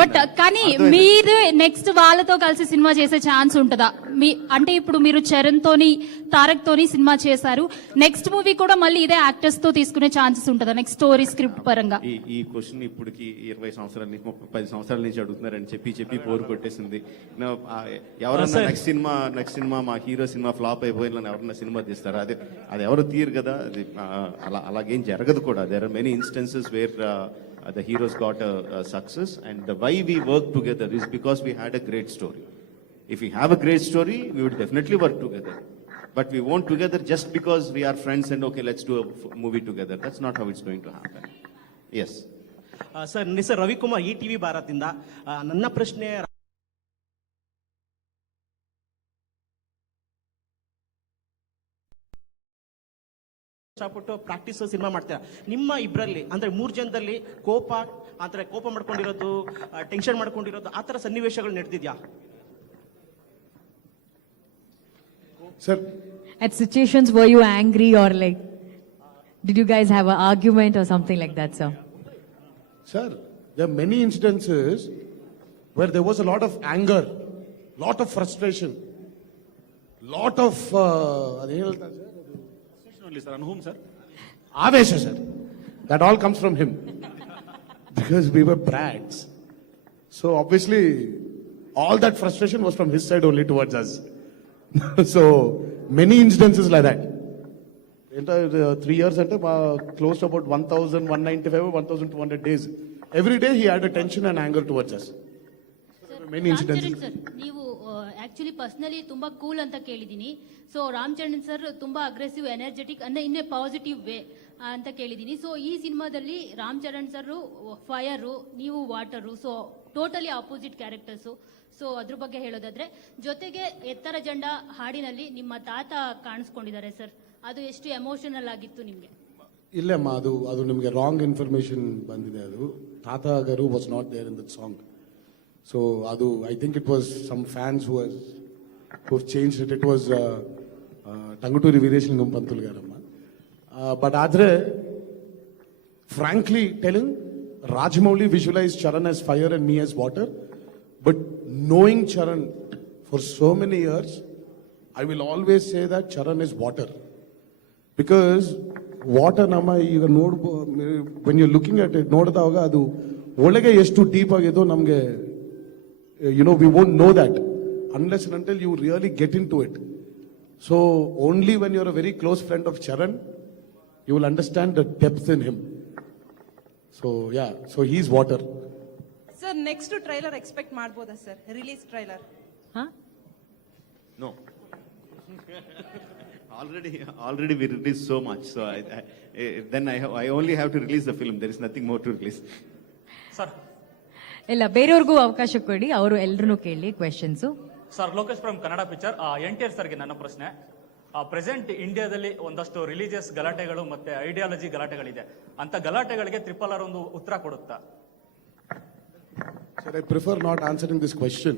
బట్ కానీ మీరు నెక్స్ట్ వాళ్ళతో కలిసి సినిమా చేసే ఛాన్స్ ఉంటుందా? అంటే ఇప్పుడు మీరు చరణ్ తోని తారక్ తోని సినిమా చేశారు, నెక్స్ట్ మూవీ కూడా మళ్ళీ ఇదే యాక్టర్స్ తో తీసుకునే ఛాన్సెస్ ఉంటుందా నెక్స్ట్ స్టోరీ స్క్రిప్ట్ పరంగా? ఈ క్వశ్చన్ ఇప్పటికి 20 సంవత్సరాల నుంచి 30 సంవత్సరాల నుంచి అడుగుతున్నారని చెప్పి పోరు కొట్టేసింది. ఎవరన్నా నెక్స్ట్ సినిమా మా హీరో సినిమా ఫ్లాప్ అయిపోయిన ఎవరన్నా సినిమా తీస్తారా? అది ఎవరు తీరు కదా. అది అలాగేం జరగదు కూడా. There are many instances where the heroes got a success, and the why we work together is because we had a great story. If we have a great story, we would definitely work together. But we won't together just because we are friends and okay, let's do a movie together. That's not how it's going to happen. Yes. Sir, sir Ravikumar, ಈ TV ಭಾರತದಿಂದ. ನನ್ನ ಪ್ರಶ್ನೆ, practice cinema ಮಾಡ್ತೀರಾ, ನಿಮ್ಮ ಇಬ್ಬರಲ್ಲಿ ಅಂದ್ರೆ 3 ಜನದಲ್ಲಿ ಕೋಪ ಮಾಡ್ಕೊಂಡಿರೋದು, ಟೆನ್ಷನ್ ಮಾಡ್ಕೊಂಡಿರೋದು, ಆ ತರ ಸನ್ನಿವೇಶಗಳು ನಡೆದಿದ್ಯಾ? Sir, at situations were you angry or like did you guys have an argument or something like that, sir? Sir, there are many instances where there was a lot of anger, lot of frustration, lot of sir, on whom, sir? Avesha, sir. That all comes from him. Because we were brats. So obviously, all that frustration was from his side only towards us. So, many instances like that. 3 years ante close to about 1,195 or 1,200 days. Every day he had a tension and anger towards us. Many instances. ನೀವು actually personally ತುಂಬಾ cool ಅಂತ ಕೇಳಿದೀನಿ. So Ram Charan sir ತುಂಬಾ aggressive, energetic ಅಂದ್ರೆ ಇನ್ನೇ positive way ಅಂತ ಕೇಳಿದೀನಿ. So ಈ ಸಿನಿಮಾದಲ್ಲಿ ರಾಮ್ ಚರಣ್ ಸರ್ ಫೈರ್, ನೀವು water, so totally opposite characters. So ಅದ್ರ ಬಗ್ಗೆ ಹೇಳೋದಾದ್ರೆ, ಜೊತೆಗೆ ಎತ್ತರ ಜಂಡ ಹಾಡಿನಲ್ಲಿ ನಿಮ್ಮ ತಾತ ಕಾಣಿಸ್ಕೊಂಡಿದ್ದಾರೆ ಸರ್, ಅದು ಎಷ್ಟು ಎಮೋಷನಲ್ ಆಗಿತ್ತು ನಿಮ್ಗೆ? ಇಲ್ಲಮ್ಮ, ಅದು ನಿಮಗೆ ರಾಂಗ್ ಇನ್ಫಾರ್ಮೇಶನ್ ಬಂದಿದೆ. ಅದು ತಾತ ಗರು was not there in that song. So ಅದು I think it was some fans who change it. It was Tanguturi Veeresalingam Pantul గారಮ್ಮ. ಬಟ್ ಆದ್ರೆ frankly telling, Rajmouli visualized Charan as fire and me as water. But knowing Charan for so many years, I will always say that Charan is water. Because water nama ಈಗ when you're looking at it, ನೋಡಿದಾಗ ಅದು ಒಳಗೆ ಎಷ್ಟು deep ಆಗಿದೋ ನಮಗೆ, we won't know that unless and until you really get into it. So only when you're a very close friend of Charan, you will understand the depth in him. So yeah, so he's water. Sir, next trailer expect ಮಾಡ್ಬೋದಾ sir? Release trailer. No. Already we released so much. So then I only have to release the film. There is nothing more to release. Sir. ಇಲ್ಲ, ಬೇರೆಯವ್ರಿಗೂ ಅವಕಾಶ ಕೊಡಿ, ಅವರು ಎಲ್ರು ಕೇಳಿ questions. Sir, Lokesh from Kannada picture. NTR ಸರ್ಗೆ ನನ್ನ ಪ್ರಶ್ನೆ, ಪ್ರೆಸೆಂಟ್ ಇಂಡಿಯಾದಲ್ಲಿ ಒಂದಷ್ಟು ರಿಲಿಜಿಯಸ್ ಗಲಾಟೆಗಳು ಮತ್ತೆ ಐಡಿಯಾಲಜಿ ಗಲಾಟೆಗಳಿದೆ. ಅಂತ ಗಲಾಟೆಗಳಿಗೆ RRR ಒಂದು ಉತ್ತರ ಕೊಡುತ್ತಾ? Sir, I prefer not answering this question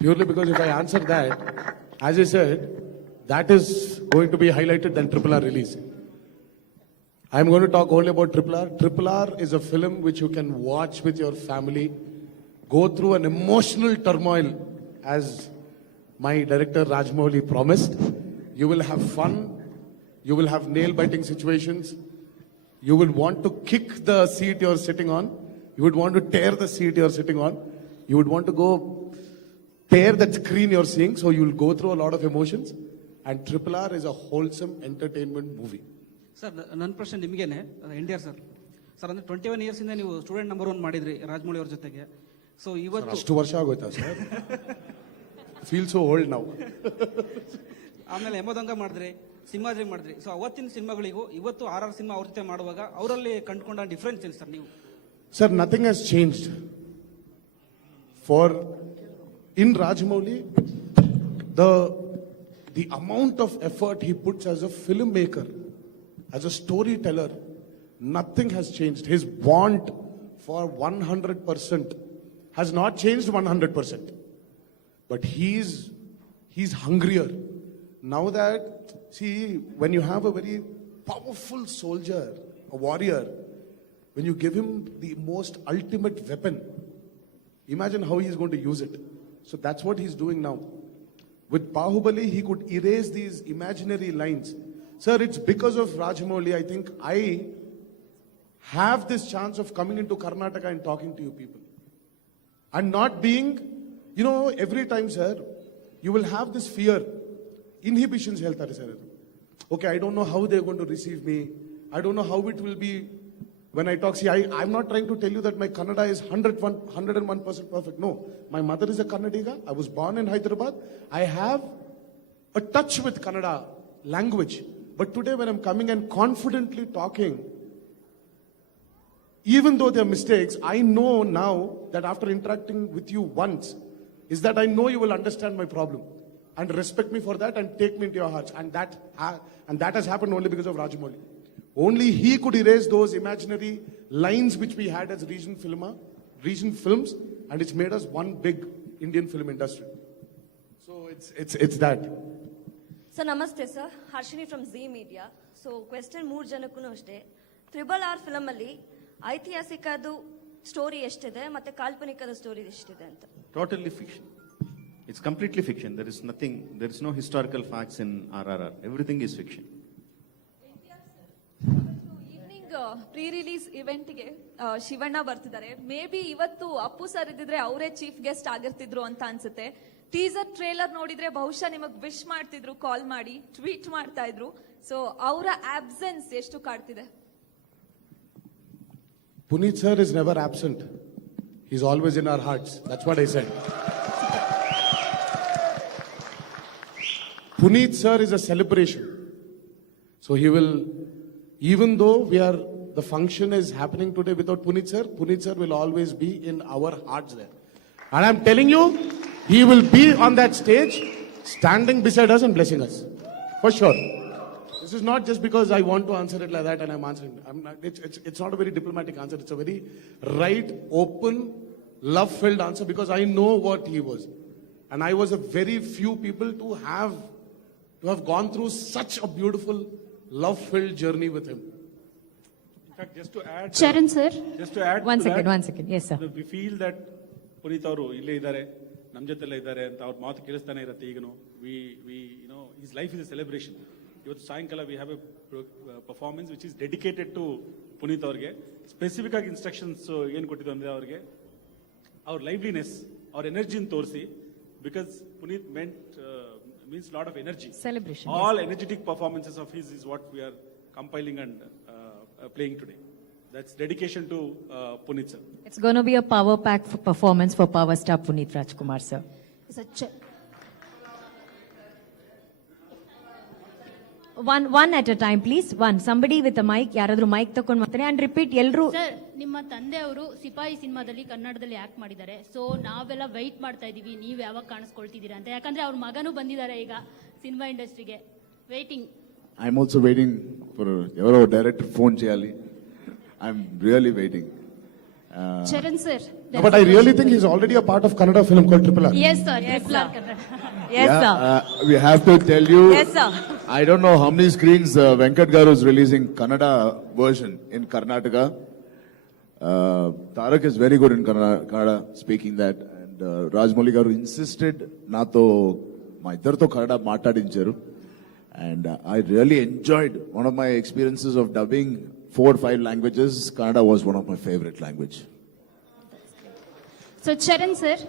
purely because if I answer that, as I said, that is going to be highlighted than RRR release. I am going to talk only about RRR. RRR is a film which you can watch with your family, go through an emotional turmoil as my director Rajmouli promised. You will have fun, you will have nail-biting situations, you will want to kick the seat you're sitting on, you would want to tear the seat you're sitting on, you would want to go tear that screen you're seeing, so you'll go through a lot of emotions. And RRR is a wholesome entertainment movie. Sir, ನನ್ನ ಪ್ರಶ್ನೆ ನಿಮಗೇನೆ, NTR sir. Sir, ಅಂದ್ರೆ 21 years ಇಂದ ನೀವು student number 1 ಮಾಡಿದ್ರಿ ರಾಜಮೌಳಿ ಅವ್ರ ಜೊತೆಗೆ. So ಇವತ್ತು ಅಷ್ಟು ವರ್ಷ ಆಗೋಯ್ತಾ sir? Feel so old now. ಆಮೇಲೆ ಯಮದೊಂಗ ಮಾಡಿದ್ರಿ, ಸಿಂಹಾದ್ರಿ ಮಾಡಿದ್ರಿ. ಸೊ ಅವತ್ತಿನ ಸಿನಿಮಾಗಳಿಗೂ ಇವತ್ತು RRR ಸಿನಿಮಾ ಅವ್ರ ಜೊತೆ ಮಾಡುವಾಗ ಅವರಲ್ಲಿ ಕಂಡುಕೊಂಡ ಡಿಫರೆನ್ಸ್ ಏನು ಸರ್ ನೀವು? Sir, nothing has changed. In Rajmouli, the amount of effort he puts as a filmmaker, as a storyteller, nothing has changed. His want for 100% has not changed 100%. But he's hungrier. Now that, see, when you have a very powerful soldier, a warrior, when you give him the most ultimate weapon, imagine how he's going to use it. So that's what he's doing now. With Bahubali, he could erase these imaginary lines. Sir, it's because of Rajmouli, I think, I have this chance of coming into Karnataka and talking to you people. And not being, every time, sir, you will have this fear. Inhibitions ಹೇಳ್ತಾರೆ sir. Okay, I don't know how they're going to receive me. I don't know how it will be when I talk. See, I'm not trying to tell you that my Kannada is 101% perfect. No, my mother is a Kannadiga. I was born in Hyderabad. I have a touch with Kannada language. But today when I'm coming and confidently talking, even though there are mistakes, I know now that after interacting with you once, is that I know you will understand my problem and respect me for that and take me into your hearts. And that has happened only because of Rajmouli. Only he could erase those imaginary lines which we had as region films, and it's made us one big Indian film industry. So it's that. Sir, namaste sir. Harshini from Z Media. So question 3 ಜನಕ್ಕೂ ಅಷ್ಟೇ. RRR film ಅಲ್ಲಿ ಐತಿಹಾಸಿಕದ story ಎಷ್ಟಿದೆ ಮತ್ತೆ ಕಾಲ್ಪನಿಕದ story ಎಷ್ಟಿದೆ ಅಂತ? Totally fiction. It's completely fiction. There is no historical facts in RRR. Everything is fiction. Evening pre-release ಇವೆಂಟ್ಗೆ ಶಿವಣ್ಣ ಬರ್ತಿದ್ದಾರೆ. May B ಇವತ್ತು ಅಪ್ಪು ಸರ್ ಇದ್ದಿದ್ರೆ ಅವರೇ ಚೀಫ್ ಗೆಸ್ಟ್ ಆಗಿರ್ತಿದ್ರು ಅಂತ ಅನ್ಸುತ್ತೆ. ಟೀಸರ್ ಟ್ರೇಲರ್ ನೋಡಿದ್ರೆ ಬಹುಶಃ ನಿಮಗ್ ವಿಶ್ ಮಾಡ್ತಿದ್ರು, ಕಾಲ್ ಮಾಡಿ ಟ್ವೀಟ್ ಮಾಡ್ತಾ ಇದ್ರು. ಸೊ ಅವರ ಆಬ್ಸೆನ್ಸ್ ಎಷ್ಟು ಕಾಡ್ತಿದೆ? Puneet sir is never absent. He's always in our hearts. That's what I said. Puneet sir is a celebration. So he will, even though the function is happening today without Puneet sir will always be in our hearts there. And I'm telling you, he will be on that stage, standing beside us and blessing us. For sure. This is not just because I want to answer it like that and I'm answering. It's not a very diplomatic answer. It's a very right, open, love-filled answer because I know what he was. And I was a very few people to have gone through such a beautiful, love-filled journey with him. In fact, just to add, Charan sir. Just to add, One to second, that, 1 second. Yes, sir. We feel that Puneeth ಅವರು ಇಲ್ಲೇ ಇದ್ದಾರೆ, ನಮ್ಮ ಜೊತೆಲ್ಲೇ ಇದ್ದಾರೆ ಅಂತ ಅವ್ರ ಮಾತು ಕೇಳಿಸ್ತಾನೆ ಇರುತ್ತೆ ಈಗನು. His life is a celebration. ಇವತ್ತು ಸಾಯಂಕಾಲ we have a performance which is dedicated to Puneeth ಅವ್ರಿಗೆ. ಸ್ಪೆಸಿಫಿಕ್ ಆಗಿ ಇನ್ಸ್ಟ್ರಕ್ಷನ್ಸ್ ಏನು ಕೊಟ್ಟಿದ್ದು ಅಂದ್ರೆ ಅವ್ರಿಗೆ ಅವ್ರ ಲೈವ್ಲಿನೆಸ್, ಅವ್ರ ಎನರ್ಜಿನ ತೋರಿಸಿ, because Puneeth means lot of energy. Celebration. All energetic performances of his is what we are compiling and playing today. That's dedication to Puneet sir. It's going to be a power pack performance for power star Puneet Rajkumar sir. One at a time, please. One. Somebody with a mic. ಯಾರಾದ್ರೂ mic ತಕೊಂಡು ಮಾತಾಡಿ and repeat. ಎಲ್ಲರೂ. Sir, ನಿಮ್ಮ ತಂದೆ ಅವರು ಸಿಪಾಯಿ ಸಿನಿಮಾದಲ್ಲಿ ಕನ್ನಡದಲ್ಲಿ ಆಕ್ಟ್ ಮಾಡಿದ್ದಾರೆ. ಸೊ ನಾವೆಲ್ಲ ವೆಯ್ಟ್ ಮಾಡ್ತಾ ಇದೀವಿ, ನೀವು ಯಾವಾಗ ಕಾಣಿಸ್ಕೊಳ್ತಿದ್ದೀರಾ ಅಂತ. ಯಾಕಂದ್ರೆ ಅವ್ರ ಮಗನೂ ಬಂದಿದ್ದಾರೆ ಈಗ ಸಿನಿಮಾ ಇಂಡಸ್ಟ್ರಿಗೆ. Waiting. I'm also waiting for ఎవరో డైరెక్టర్ ఫోన్ చేయాలి. I'm really waiting. Charan sir. But I really think he's already a part of Kannada film called RRR. Yes sir. RRR Kannada. Yes sir. We have to tell you. Yes sir. I don't know how many screens Venkat Garu is releasing Kannada version in Karnataka. Tarak is very good in Kannada speaking that, and Rajmouli Garu insisted nato ma iddartho Kannada maatadincharu, and I really enjoyed. One of my experiences of dubbing 4 or 5 languages, Kannada was one of my favorite language. So Charan sir,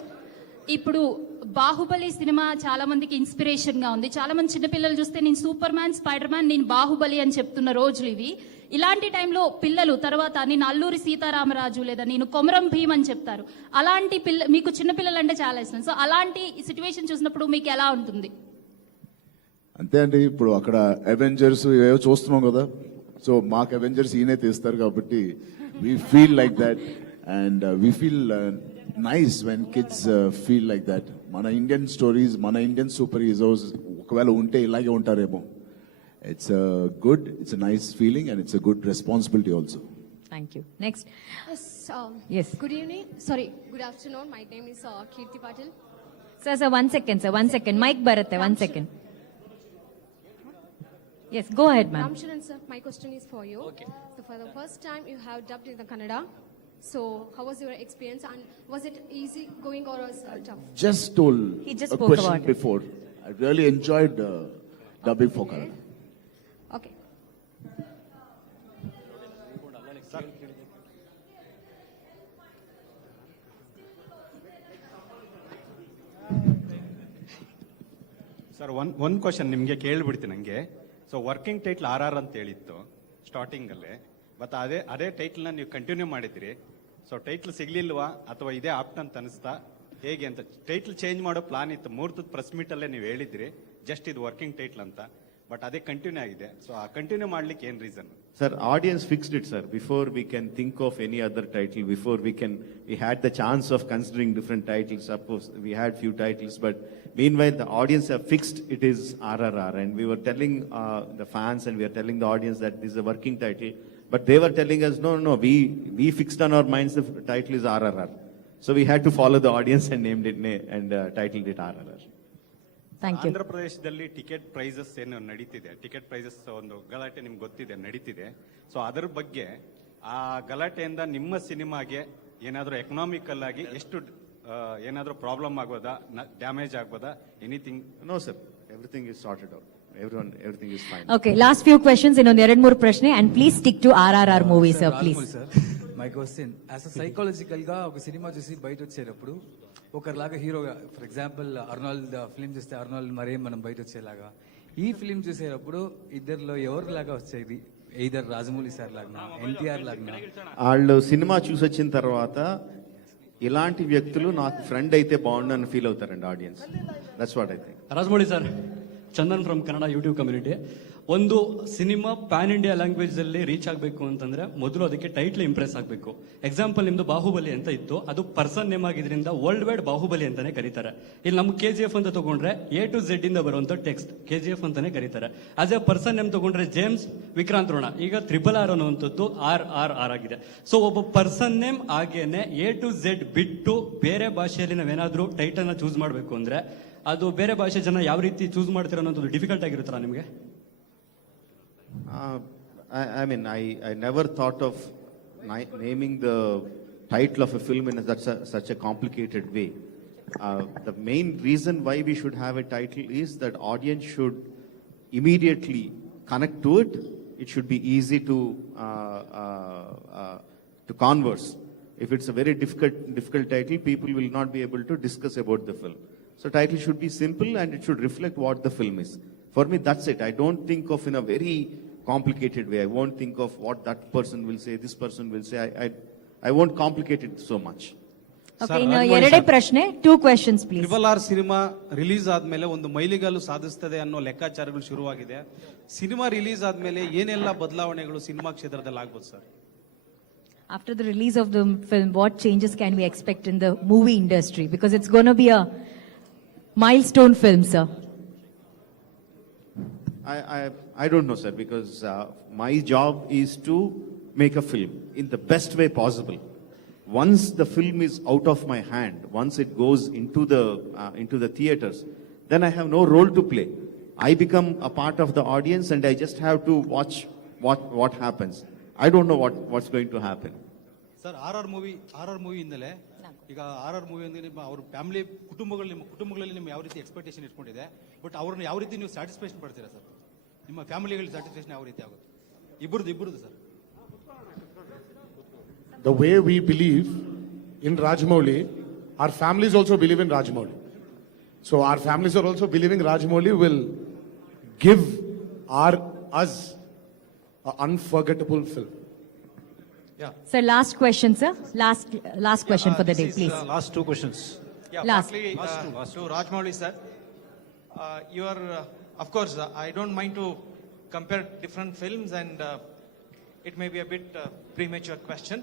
ఇప్పుడు Baahubali cinema చాలా మందికి inspiration గా ఉంది. చాలా మంది చిన్నపిల్లలు చూస్తే నేను సూపర్ మ్యాన్, స్పైడర్ మ్యాన్, నేను బాహుబలి అని చెప్తున్న రోజులు ఇవి. ఇలాంటి టైంలో పిల్లలు తర్వాత నేను అల్లూరి సీతారామరాజు లేదా నేను కొమరం భీమ్ అని చెప్తారు. అలాంటి మీకు చిన్నపిల్లలు అంటే చాలా ఇష్టం. సో అలాంటి సిచ్యువేషన్ చూసినప్పుడు మీకు ఎలా ఉంటుంది? అంతే అండి, ఇప్పుడు అక్కడ అవెంజర్స్ ఏవో చూస్తున్నాం కదా, సో మాకు అవెంజర్స్ ఈయనే తీస్తారు కాబట్టి we feel like that, and we feel nice when kids feel like that. మన ఇండియన్ స్టోరీస్, మన ఇండియన్ సూపర్ హీరోస్ ఒకవేళ ఉంటే ఇలాగే ఉంటారేమో. It's a good, it's a nice feeling, and it's a good responsibility also. Thank you. Next. Yes. Good evening. Sorry. Good afternoon. My name is Kirti Patil. Sir, 1 second, sir. 1 second. Mic baratte. 1 second. Yes, go ahead, ma'am. Ramcharan sir, my question is for you. Okay. So for the first time you have dubbed in the Kannada. So how was your experience, and was it easy going or was it tough? Just told He just a spoke question about it. before. I really enjoyed dubbing for Kannada. Okay. Sir, ಒಂದು question ನಿಮಗೆ ಕೇಳಿಬಿಡ್ತೀನಿ ನನಗೆ. So working title RR ಅಂತ ಹೇಳಿತ್ತು ಸ್ಟಾರ್ಟಿಂಗಲ್ಲೇ, but ಅದೇ ಟೈಟ್ಲ್ನ ನೀವು continue ಮಾಡಿದ್ರಿ. So title ಸಿಗ್ಲಿಲ್ವಾ ಅಥವಾ ಇದೇ ಆಪ್ಟ್ ಅಂತ ಅನಿಸ್ತಾ ಹೇಗೆ ಅಂತ? ಟೈಟ್ಲ್ ಚೇಂಜ್ ಮಾಡೋ ಪ್ಲಾನ್ ಇತ್ತು, ಮುಹೂರ್ತದ ಪ್ರೆಸ್ ಮೀಟಲ್ಲೇ ನೀವು ಹೇಳಿದ್ರಿ ಜಸ್ಟ್ ಇದು ವರ್ಕಿಂಗ್ ಟೈಟ್ಲ್ ಅಂತ, ಬಟ್ ಅದೇ ಕಂಟಿನ್ಯೂ ಆಗಿದೆ. ಸೊ ಆ ಕಂಟಿನ್ಯೂ ಮಾಡ್ಲಿಕ್ಕೆ ಏನು reason? Sir, audience fixed it, sir. Before we can think of any other title, before we had the chance of considering different titles. Suppose we had few titles, but meanwhile the audience have fixed it is RRR, and we were telling the fans and we are telling the audience that this is a working title, but they were telling us no, we fixed on our minds the title is RRR. So we had to follow the audience and named it and titled it RRR. Thank you. Andhra ಪ್ರದೇಶದಲ್ಲಿ ticket prices ಏನು ನಡೀತಿದೆ, ticket prices ಒಂದು ಗಲಾಟೆ ನಿಮ್ಗೆ ಗೊತ್ತಿದೆ, ನಡೀತಿದೆ. So ಅದರ ಬಗ್ಗೆ ಆ ಗಲಾಟೆಯಿಂದ ನಿಮ್ಮ ಸಿನಿಮಾಗೆ ಏನಾದರೂ ಎಕನಾಮಿಕಲ್ ಆಗಿ ಎಷ್ಟು ಏನಾದರೂ ಪ್ರಾಬ್ಲಮ್ ಆಗೋದಾ, ಡ್ಯಾಮೇಜ್ ಆಗ್ಬೋದಾ, anything? No sir, everything is sorted out. Everything is fine. Okay, last few questions in 2-3 ప్రశ్నే, and please stick to RRR movie, sir, please. My question, as a psychological గా ఒక cinema చూసి బయట వచ్చేటప్పుడు ఒకరిలాగా హీరోగా, for example Arnold film చూస్తే Arnold మరేం మనం బయట వచ్చేలాగా, ఈ ఫిల్మ్ చూసేటప్పుడు ఇద్దరిలో ఎవరిలాగా వచ్చేది? ఎయిదర్ రాజమౌళి సార్ లాగా, ఎన్టీఆర్ లాగా? వాళ్ళు సినిమా చూసొచ్చిన తర్వాత ఇలాంటి వ్యక్తులు నాకు ఫ్రెండ్ అయితే బాగుండు అని ఫీల్ అవుతారండి audience. That's what I think. Rajamouli sir, Chandan from Kannada YouTube community. ಒಂದು ಸಿನಿಮಾ ಪ್ಯಾನ್ ಇಂಡಿಯಾ ಲ್ಯಾಂಗ್ವೇಜ್ ಅಲ್ಲಿ ರೀಚ್ ಆಗಬೇಕು ಅಂತಂದ್ರೆ ಮೊದಲು ಅದಕ್ಕೆ ಟೈಟ್ಲ್ ಇಂಪ್ರೆಸ್ ಆಗಬೇಕು. ಎಕ್ಸಾಂಪಲ್ ನಿಮ್ದು ಬಾಹುಬಲಿ ಅಂತ ಇತ್ತು, ಅದು ಪರ್ಸನ್ ನೇಮ್ ಆಗಿದ್ರಿಂದ ವರ್ಲ್ಡ್ ವೈಡ್ ಬಾಹುಬಲಿ ಅಂತಾನೆ ಕರೀತಾರೆ. ಇಲ್ಲಿ ನಮ್ಗೆ KGF ಅಂತ ತಗೊಂಡ್ರೆ A to Z ಇಂದ ಬರುವಂತ ಟೆಕ್ಸ್ಟ್ KGF ಅಂತಾನೆ ಕರೀತಾರೆ. ಆಸ್ ಎ ಪರ್ಸನ್ ನೇಮ್ ತಗೊಂಡ್ರೆ ಜೇಮ್ಸ್ ವಿಕ್ರಾಂತ್ ರೋಣ, ಈಗ RRR ಅನ್ನುವಂಥದ್ದು RRR ಆಗಿದೆ. ಸೊ ಒಬ್ಬ ಪರ್ಸನ್ ನೇಮ್ ಆಗೇನೆ A to Z ಬಿಟ್ಟು ಬೇರೆ ಭಾಷೆಯಲ್ಲಿ ನಾವೇನಾದ್ರೂ ಟೈಟಲ್ ನ ಚೂಸ್ ಮಾಡಬೇಕು ಅಂದ್ರೆ ಅದು ಬೇರೆ ಭಾಷೆ ಜನ ಯಾವ ರೀತಿ ಚೂಸ್ ಮಾಡ್ತೀರ ಅನ್ನೋದು ಡಿಫಿಕಲ್ಟ್ ಆಗಿರುತ್ತಲ್ಲ ನಿಮಗೆ? I mean, I never thought of naming the title of a film in such a complicated way. The main reason why we should have a title is that audience should immediately connect to it. It should be easy to converse. If it's a very difficult title, people will not be able to discuss about the film. So title should be simple and it should reflect what the film is. For me, that's it. I don't think of in a very complicated way. I won't think of what that person will say, this person will say. I won't complicate it so much. Okay, now ಎರಡೇ ಪ್ರಶ್ನೆ, 2 questions please. RRR cinema release ಆದ್ಮೇಲೆ ಒಂದು ಮೈಲಿಗಲ್ಲು ಸಾಧಿಸುತ್ತದೆ ಅನ್ನೋ ಲೆಕ್ಕಾಚಾರಗಳು ಶುರುವಾಗಿದೆ. Cinema release ಆದ್ಮೇಲೆ ಏನೆಲ್ಲ ಬದಲಾವಣೆಗಳು ಸಿನಿಮಾ ಕ್ಷೇತ್ರದಲ್ಲಿ ಆಗ್ಬೋದು sir? After the release of the film, what changes can we expect in the movie industry? Because it's going to be a milestone film, sir. I don't know, sir, because my job is to make a film in the best way possible. Once the film is out of my hand, once it goes into the theaters, then I have no role to play. I become a part of the audience and I just have to watch what happens. I don't know what's going to happen. Sir, RRR movie ಇಂದಲೇ ಈಗ RRR movie ಅಂದ್ರೆ ನಿಮ್ಮ ಅವ್ರ family ಕುಟುಂಬಗಳಲ್ಲಿ ನಿಮ್ಮ ಯಾವ ರೀತಿ expectation ಇಟ್ಕೊಂಡಿದೆ, but ಅವ್ರನ್ನ ಯಾವ ರೀತಿ ನೀವು ಸ್ಯಾಟಿಸ್ಫ್ಯಾಕ್ಷನ್ ಪಡ್ತೀರಾ ಸರ್? ನಿಮ್ಮ ಫ್ಯಾಮಿಲಿಗಳ ಸ್ಯಾಟಿಸ್ಫ್ಯಾಕ್ಷನ್ ಯಾವ ರೀತಿ ಆಗುತ್ತೆ? ಇಬ್ಬರದು sir. The way we believe in Rajamouli, our families also believe in Rajamouli. So our families are also believing Rajamouli will give us an unforgettable film. Yeah. Sir, last question, sir. Last question for the day, please. Last 2 questions. Yeah, last. To Rajamouli sir, you are, of course, I don't mind to compare different films and it may be a bit premature question.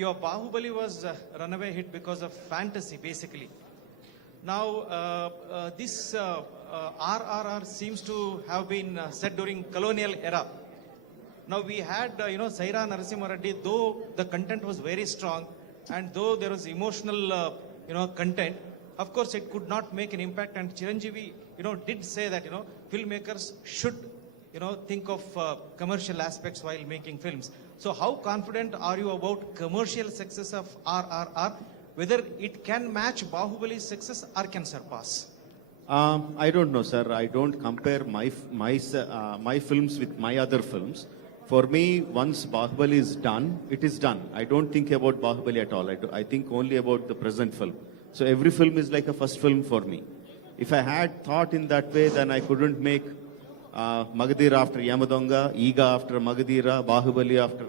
Your Bahubali was a runaway hit because of fantasy, basically. Now, this RRR seems to have been set during colonial era. Now we had, Saira Narasimha Reddy, though the content was very strong and though there was emotional, content, of course it could not make an impact. And Chiranjeevi, did say that, filmmakers should, think of commercial aspects while making films. So how confident are you about commercial success of RRR? Whether it can match Bahubali's success or can surpass? I don't know, sir. I don't compare my films with my other films. For me, once Bahubali is done, it is done. I don't think about Bahubali at all. I think only about the present film. So every film is like a first film for me. If I had thought in that way, then I couldn't make Magadira after Yamadonga, Iga after Magadira, Bahubali after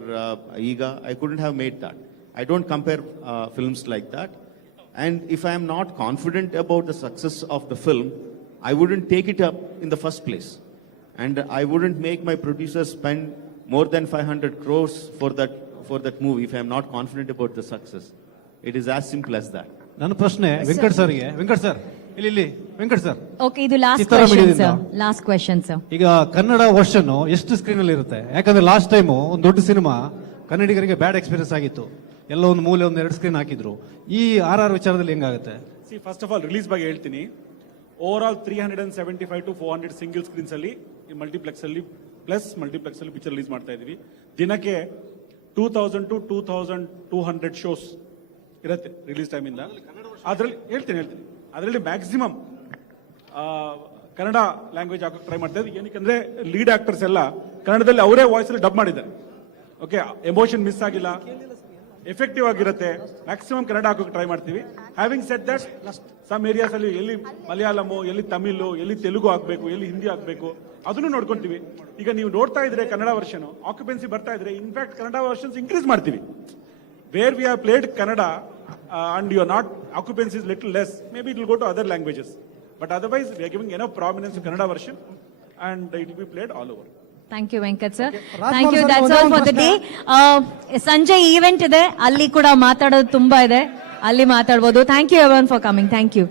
Iga. I couldn't have made that. I don't compare films like that. And if I am not confident about the success of the film, I wouldn't take it up in the first place. And I wouldn't make my producers spend more than 500 crores for that movie if I am not confident about the success. It is as simple as that. ನನ್ನ ಪ್ರಶ್ನೆ Venkat sir, ಇಲ್ಲಿ Venkat sir. Okay, ಇದು last question, sir. Last question, sir. ಈಗ Kannada version ಎಷ್ಟು screen ಅಲ್ಲಿ ಇರುತ್ತೆ? ಯಾಕಂದ್ರೆ last time ಒಂದು ದೊಡ್ಡ ಸಿನಿಮಾ ಕನ್ನಡಿಗರಿಗೆ ಬ್ಯಾಡ್ ಎಕ್ಸ್ಪೀರಿಯನ್ಸ್ ಆಗಿತ್ತು. ಎಲ್ಲ ಒಂದು ಮೂಲೆ 2 ಸ್ಕ್ರೀನ್ ಹಾಕಿದ್ರು. ಈ RRR ವಿಚಾರದಲ್ಲಿ ಹೆಂಗಾಗುತ್ತೆ? ಫಸ್ಟ್ ಆಫ್ ಆಲ್ ರಿಲೀಸ್ ಬಗ್ಗೆ ಹೇಳ್ತೀನಿ. Over all 375 to 400 single screens ಅಲ್ಲಿ ಮಲ್ಟಿಪ್ಲೆಕ್ಸ್ ಅಲ್ಲಿ ಪ್ಲಸ್ ಮಲ್ಟಿಪ್ಲೆಕ್ಸ್ ಅಲ್ಲಿ ಪಿಕ್ಚರ್ ರಿಲೀಸ್ ಮಾಡ್ತಾ ಇದೀವಿ. ದಿನಕ್ಕೆ 2000 to 2200 ಶೋಸ್ ಇರುತ್ತೆ ರಿಲೀಸ್ ಟೈಮ್ ಇಂದ. ಅದರಲ್ಲಿ ಹೇಳ್ತೀನಿ ಅದರಲ್ಲಿ ಮ್ಯಾಕ್ಸಿಮಮ್ ಕನ್ನಡ ಲ್ಯಾಂಗ್ವೇಜ್ ಹಾಕಕ್ಕೆ ಟ್ರೈ ಮಾಡ್ತಾ ಇದ್ದೀವಿ. ಏನಕ್ಕೆ ಲೀಡ್ ಆಕ್ಟರ್ಸ್ ಎಲ್ಲ ಕನ್ನಡದಲ್ಲಿ ಅವರೇ ವಾಯ್ಸ್ ಅಲ್ಲಿ ಡಬ್ ಮಾಡಿದ್ದಾರೆ. ಓಕೆ, ಎಮೋಷನ್ ಮಿಸ್ ಆಗಿಲ್ಲ, ಎಫೆಕ್ಟಿವ್ ಆಗಿರುತ್ತೆ. ಮ್ಯಾಕ್ಸಿಮಮ್ ಕನ್ನಡ ಹಾಕೋಕೆ ಟ್ರೈ ಮಾಡ್ತೀವಿ. Having said that, some areas ಅಲ್ಲಿ ಎಲ್ಲಿ ಮಲಯಾಳಮು, ಎಲ್ಲಿ ತಮಿಳು, ಎಲ್ಲಿ ತೆಲುಗು ಹಾಕ್ಬೇಕು, ಎಲ್ಲಿ ಹಿಂದಿ ಹಾಕ್ಬೇಕು ಅದನ್ನು ನೋಡ್ಕೊಂತೀವಿ. ಈಗ ನೀವು ನೋಡ್ತಾ ಇದ್ರೆ ಕನ್ನಡ ವರ್ಷನ್ ಆಕ್ಯುಪೆನ್ಸಿ ಬರ್ತಾ ಇದ್ರೆ ಇನ್ಫ್ಯಾಕ್ಟ್ ಕನ್ನಡ ವರ್ಷನ್ಸ್ ಇನ್ಕ್ರೀಸ್ ಮಾಡ್ತೀವಿ. Where we have played Kannada and your not occupancy is little less, maybe it will go to other languages. But otherwise, we are giving enough prominence to Kannada version, and it will be played all over. Thank you Venkat sir. Rajkumar thank you. Sir, that's all for the day. ಸಂಜೆ event ಇದೆ, ಅಲ್ಲಿ ಕೂಡ ಮಾತಾಡೋದು ತುಂಬಾ ಇದೆ, ಅಲ್ಲಿ ಮಾತಾಡ್ಬೋದು. Thank you everyone for coming. Thank you.